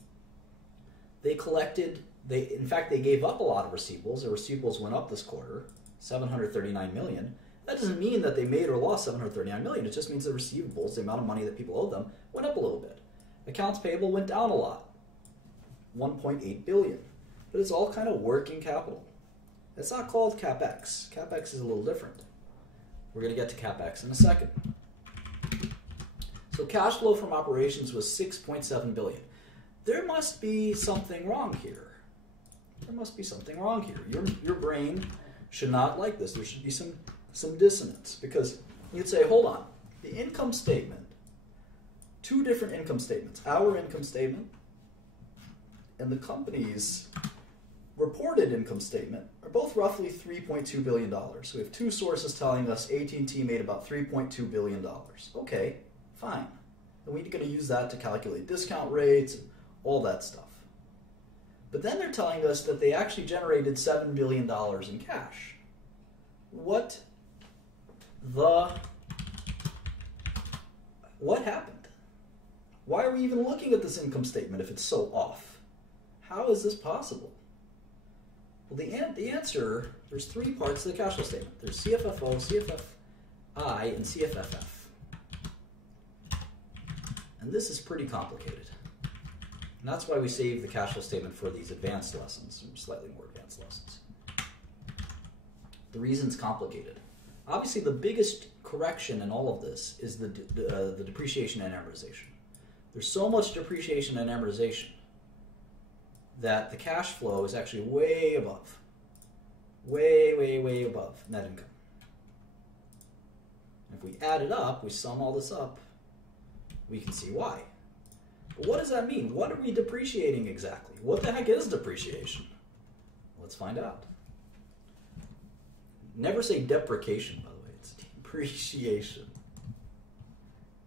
They collected, in fact, they gave up a lot of receivables. Their receivables went up this quarter, 739 million. That doesn't mean that they made or lost 739 million. It just means the receivables, the amount of money that people owed them, went up a little bit. Accounts payable went down a lot, 1.8 billion. But it's all kind of working capital. It's not called CapEx. CapEx is a little different. We're going to get to CapEx in a second. So cash flow from operations was 6.7 billion. There must be something wrong here. There must be something wrong here. Your brain should not like this. There should be some dissonance, because you'd say, hold on, the income statement, two different income statements, our income statement and the company's reported income statement are both roughly $3.2 billion. So we have two sources telling us AT&T made about $3.2 billion. Okay, fine. And we're going to use that to calculate discount rates and all that stuff. But then they're telling us that they actually generated $7 billion in cash. What happened? Why are we even looking at this income statement if it's so off? How is this possible? Well, the answer, there's three parts to the cash flow statement. There's CFFO, CFFI, and CFFF. And this is pretty complicated. And that's why we save the cash flow statement for these advanced lessons, slightly more advanced lessons. The reason's complicated. Obviously, the biggest correction in all of this is the depreciation and amortization. There's so much depreciation and amortization that the cash flow is actually way above, way above net income. And if we add it up, we sum all this up, we can see why. But what does that mean? What are we depreciating exactly? What the heck is depreciation? Let's find out. Never say depreciation, by the way. It's depreciation.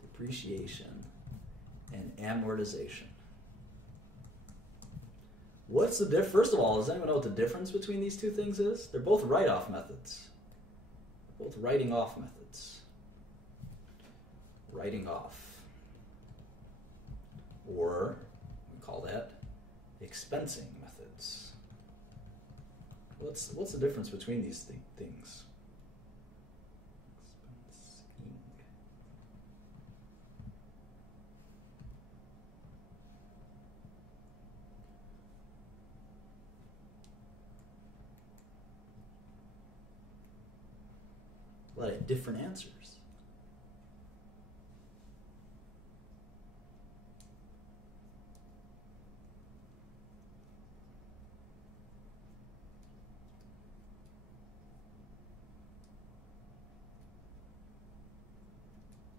Depreciation and amortization. What's the difference? First of all, does anyone know what the difference between these two things is? They're both write-off methods. Both writing off methods. Writing off. Or we call that expensing methods. What's the difference between these things? Expensing. A lot of different answers.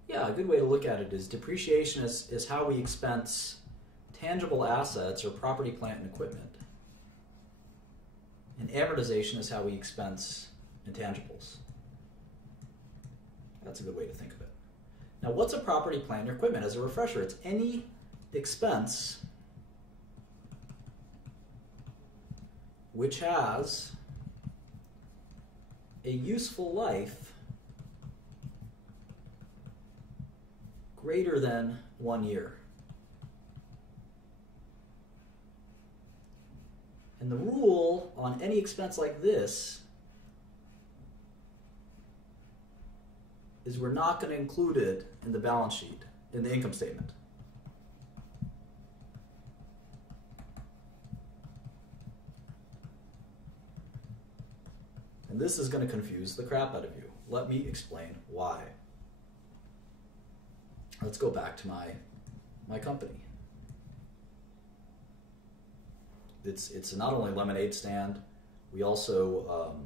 Yeah, a good way to look at it is depreciation is how we expense tangible assets or property, plant, and equipment. And amortization is how we expense intangibles. That's a good way to think of it. Now, what's a property, plant, and equipment? As a refresher, it's any expense which has a useful life greater than 1 year. And the rule on any expense like this is we're not going to include it in the balance sheet, in the income statement. And this is going to confuse the crap out of you. Let me explain why. Let's go back to my company. It's not only a lemonade stand. We also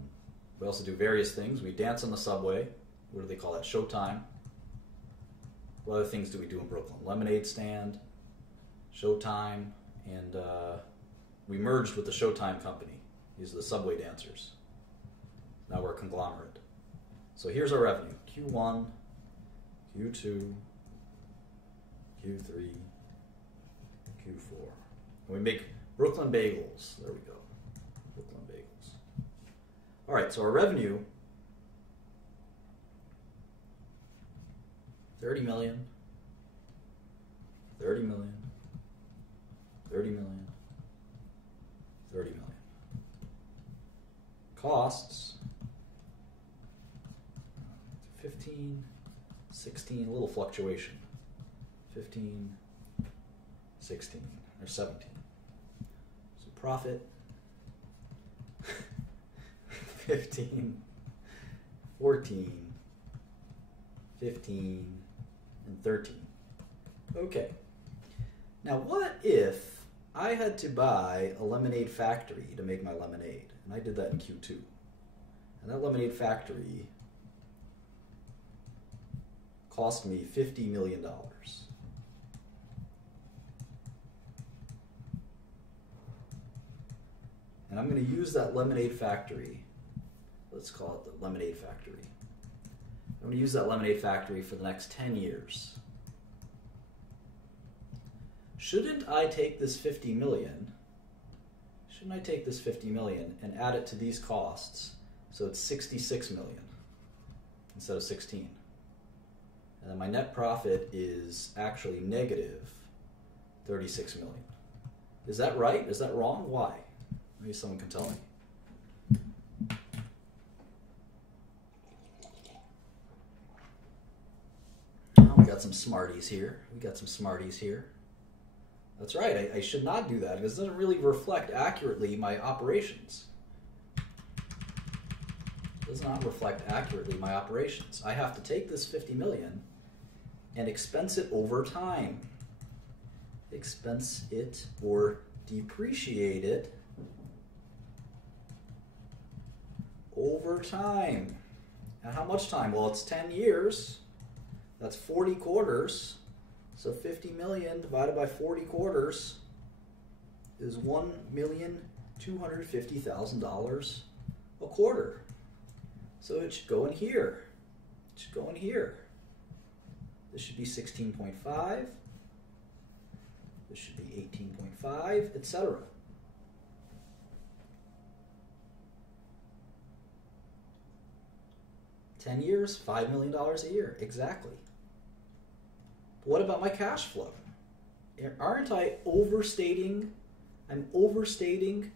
do various things. We dance on the subway. What do they call that? Showtime. What other things do we do in Brooklyn? Lemonade stand, Showtime, and we merged with the Showtime company. These are the subway dancers. Now we're a conglomerate. So here's our revenue. Q1, Q2, Q3, Q4. And we make Brooklyn bagels. There we go. Brooklyn bagels. All right, so our revenue, 30 million, 30 million, 30 million, 30 million. Costs, 15, 16, a little fluctuation. 15, 16, or 17. So profit, 15, 14, 15, and 13. Okay. Now what if I had to buy a lemonade factory to make my lemonade? And I did that in Q2. And that lemonade factory cost me $50 million. And I'm going to use that lemonade factory. Let's call it the lemonade factory. I'm going to use that lemonade factory for the next 10 years. Shouldn't I take this 50 million? Shouldn't I take this 50 million and add it to these costs so it's 66 million instead of 16? And then my net profit is actually negative 36 million. Is that right? Is that wrong? Why? Maybe someone can tell me. Oh, we got some smarties here. That's right. I should not do that because it doesn't really reflect accurately my operations. It does not reflect accurately my operations. I have to take this 50 million and expense it over time. Expense it or depreciate it over time. And how much time? Well, it's 10 years. That's 40 quarters. So 50 million divided by 40 quarters is $1,250,000 a quarter. So it should go in here. It should go in here. This should be 16.5. This should be 18.5, etc. $10 years, $5 million a year, exactly. But what about my cash flow? Aren't I overstating? I'm overstating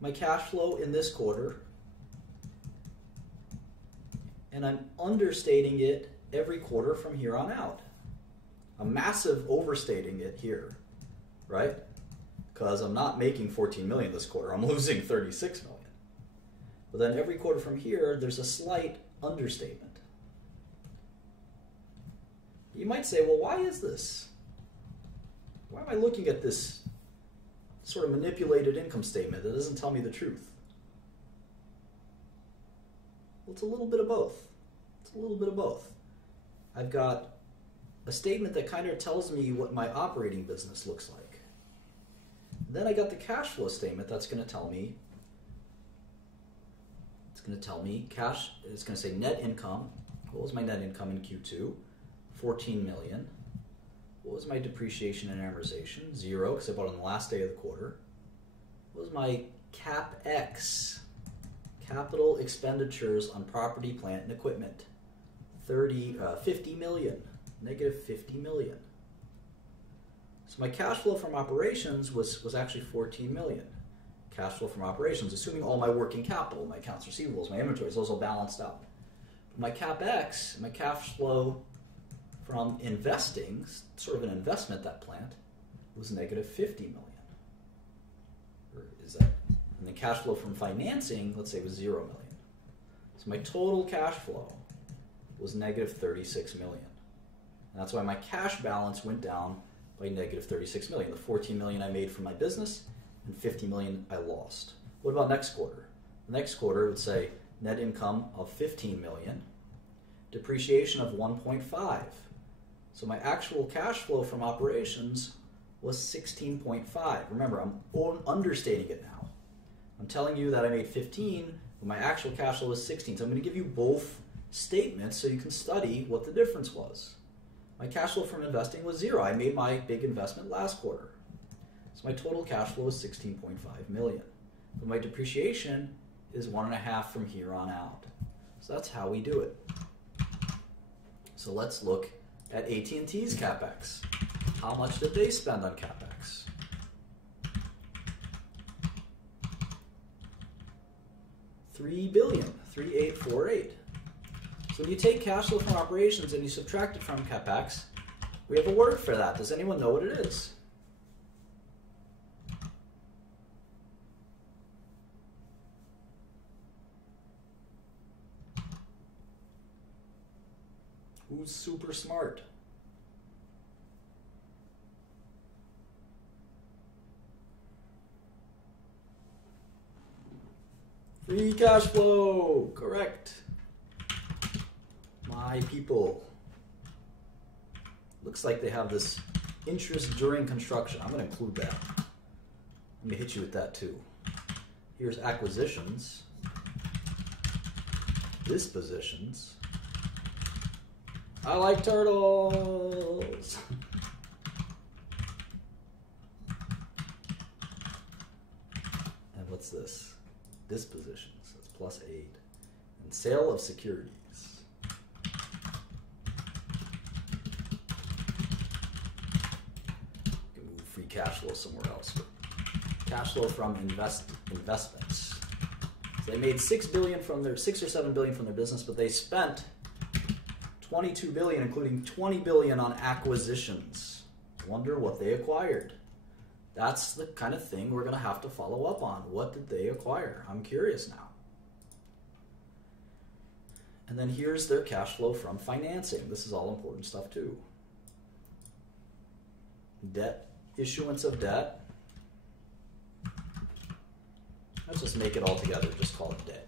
my cash flow in this quarter, and I'm understating it every quarter from here on out. I'm massive overstating it here, right? Because I'm not making 14 million this quarter, I'm losing 36 million. But then every quarter from here, there's a slight understatement. You might say, well, why is this? Why am I looking at this sort of manipulated income statement that doesn't tell me the truth? Well, it's a little bit of both. It's a little bit of both. I've got a statement that kind of tells me what my operating business looks like. Then I got the cash flow statement that's going to tell me, cash, it's going to say net income. What was my net income in Q2? 14 million. What was my depreciation and amortization? 0, because I bought on the last day of the quarter. What was my CapEx? Capital expenditures on property, plant, and equipment. 50 million. Negative 50 million. So my cash flow from operations was actually 14 million. Cash flow from operations, assuming all my working capital, my accounts receivables, my inventories, those all balanced out. My CapEx, my cash flow from investing, sort of an investment, that plant, was negative 50 million. Or is that? And the cash flow from financing, let's say, was 0 million. So my total cash flow was negative 36 million. And that's why my cash balance went down by negative 36 million. The 14 million I made from my business and 50 million I lost. What about next quarter? The next quarter would say net income of 15 million, depreciation of 1.5. So my actual cash flow from operations was 16.5. Remember, I'm understating it now. I'm telling you that I made 15, but my actual cash flow was 16. So I'm going to give you both statements so you can study what the difference was. My cash flow from investing was 0. I made my big investment last quarter. So my total cash flow is 16.5 million. But my depreciation is 1.5 from here on out. So that's how we do it. So let's look at AT&T's CapEx. How much did they spend on CapEx? $3 billion, 3,848. So when you take cash flow from operations and you subtract it from CapEx, we have a word for that. Does anyone know what it is? Who's super smart? Free cash flow, correct. My people. Looks like they have this interest during construction. I'm going to include that. Let me hit you with that too. Here's acquisitions, dispositions. I like turtles. And what's this? Dispositions. That's plus 8. And sale of securities. Free cash flow somewhere else. Cash flow from investments. So they made 6 or 7 billion from their business, but they spent 22 billion, including 20 billion on acquisitions. Wonder what they acquired. That's the kind of thing we're going to have to follow up on. What did they acquire? I'm curious now. And then here's their cash flow from financing. This is all important stuff too. Debt. Issuance of debt. Let's just make it all together, just call it debt.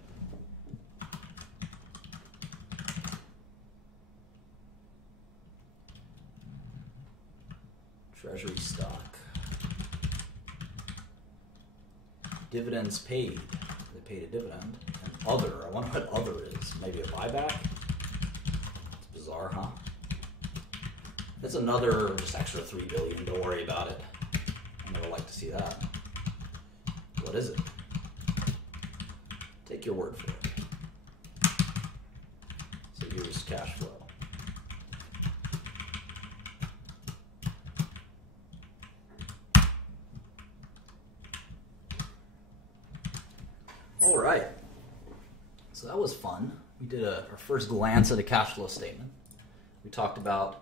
Treasury stock. Dividends paid. They paid a dividend. And other. I wonder what other is. Maybe a buyback? It's bizarre, huh? That's another just extra $3 billion. Don't worry about it. I never like to see that. What is it? Take your word for it. So here's cash flow. All right. So that was fun. We did our first glance at a cash flow statement. We talked about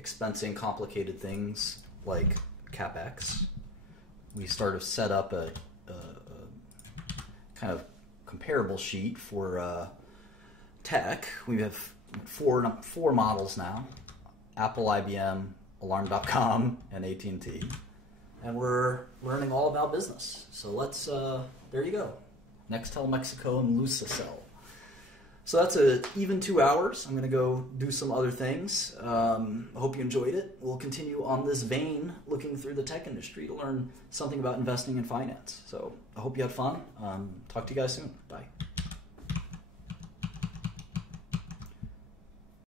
expensing complicated things like CapEx. We sort of set up a kind of comparable sheet for tech. We have four models now: Apple, IBM, Alarm.com, and AT&T. And we're learning all about business. So let's, there you go. Nextel Mexico and Lucicell. So that's an even 2 hours. I'm going to go do some other things. I hope you enjoyed it. We'll continue on this vein, looking through the tech industry to learn something about investing and finance. So I hope you had fun. Talk to you guys soon. Bye.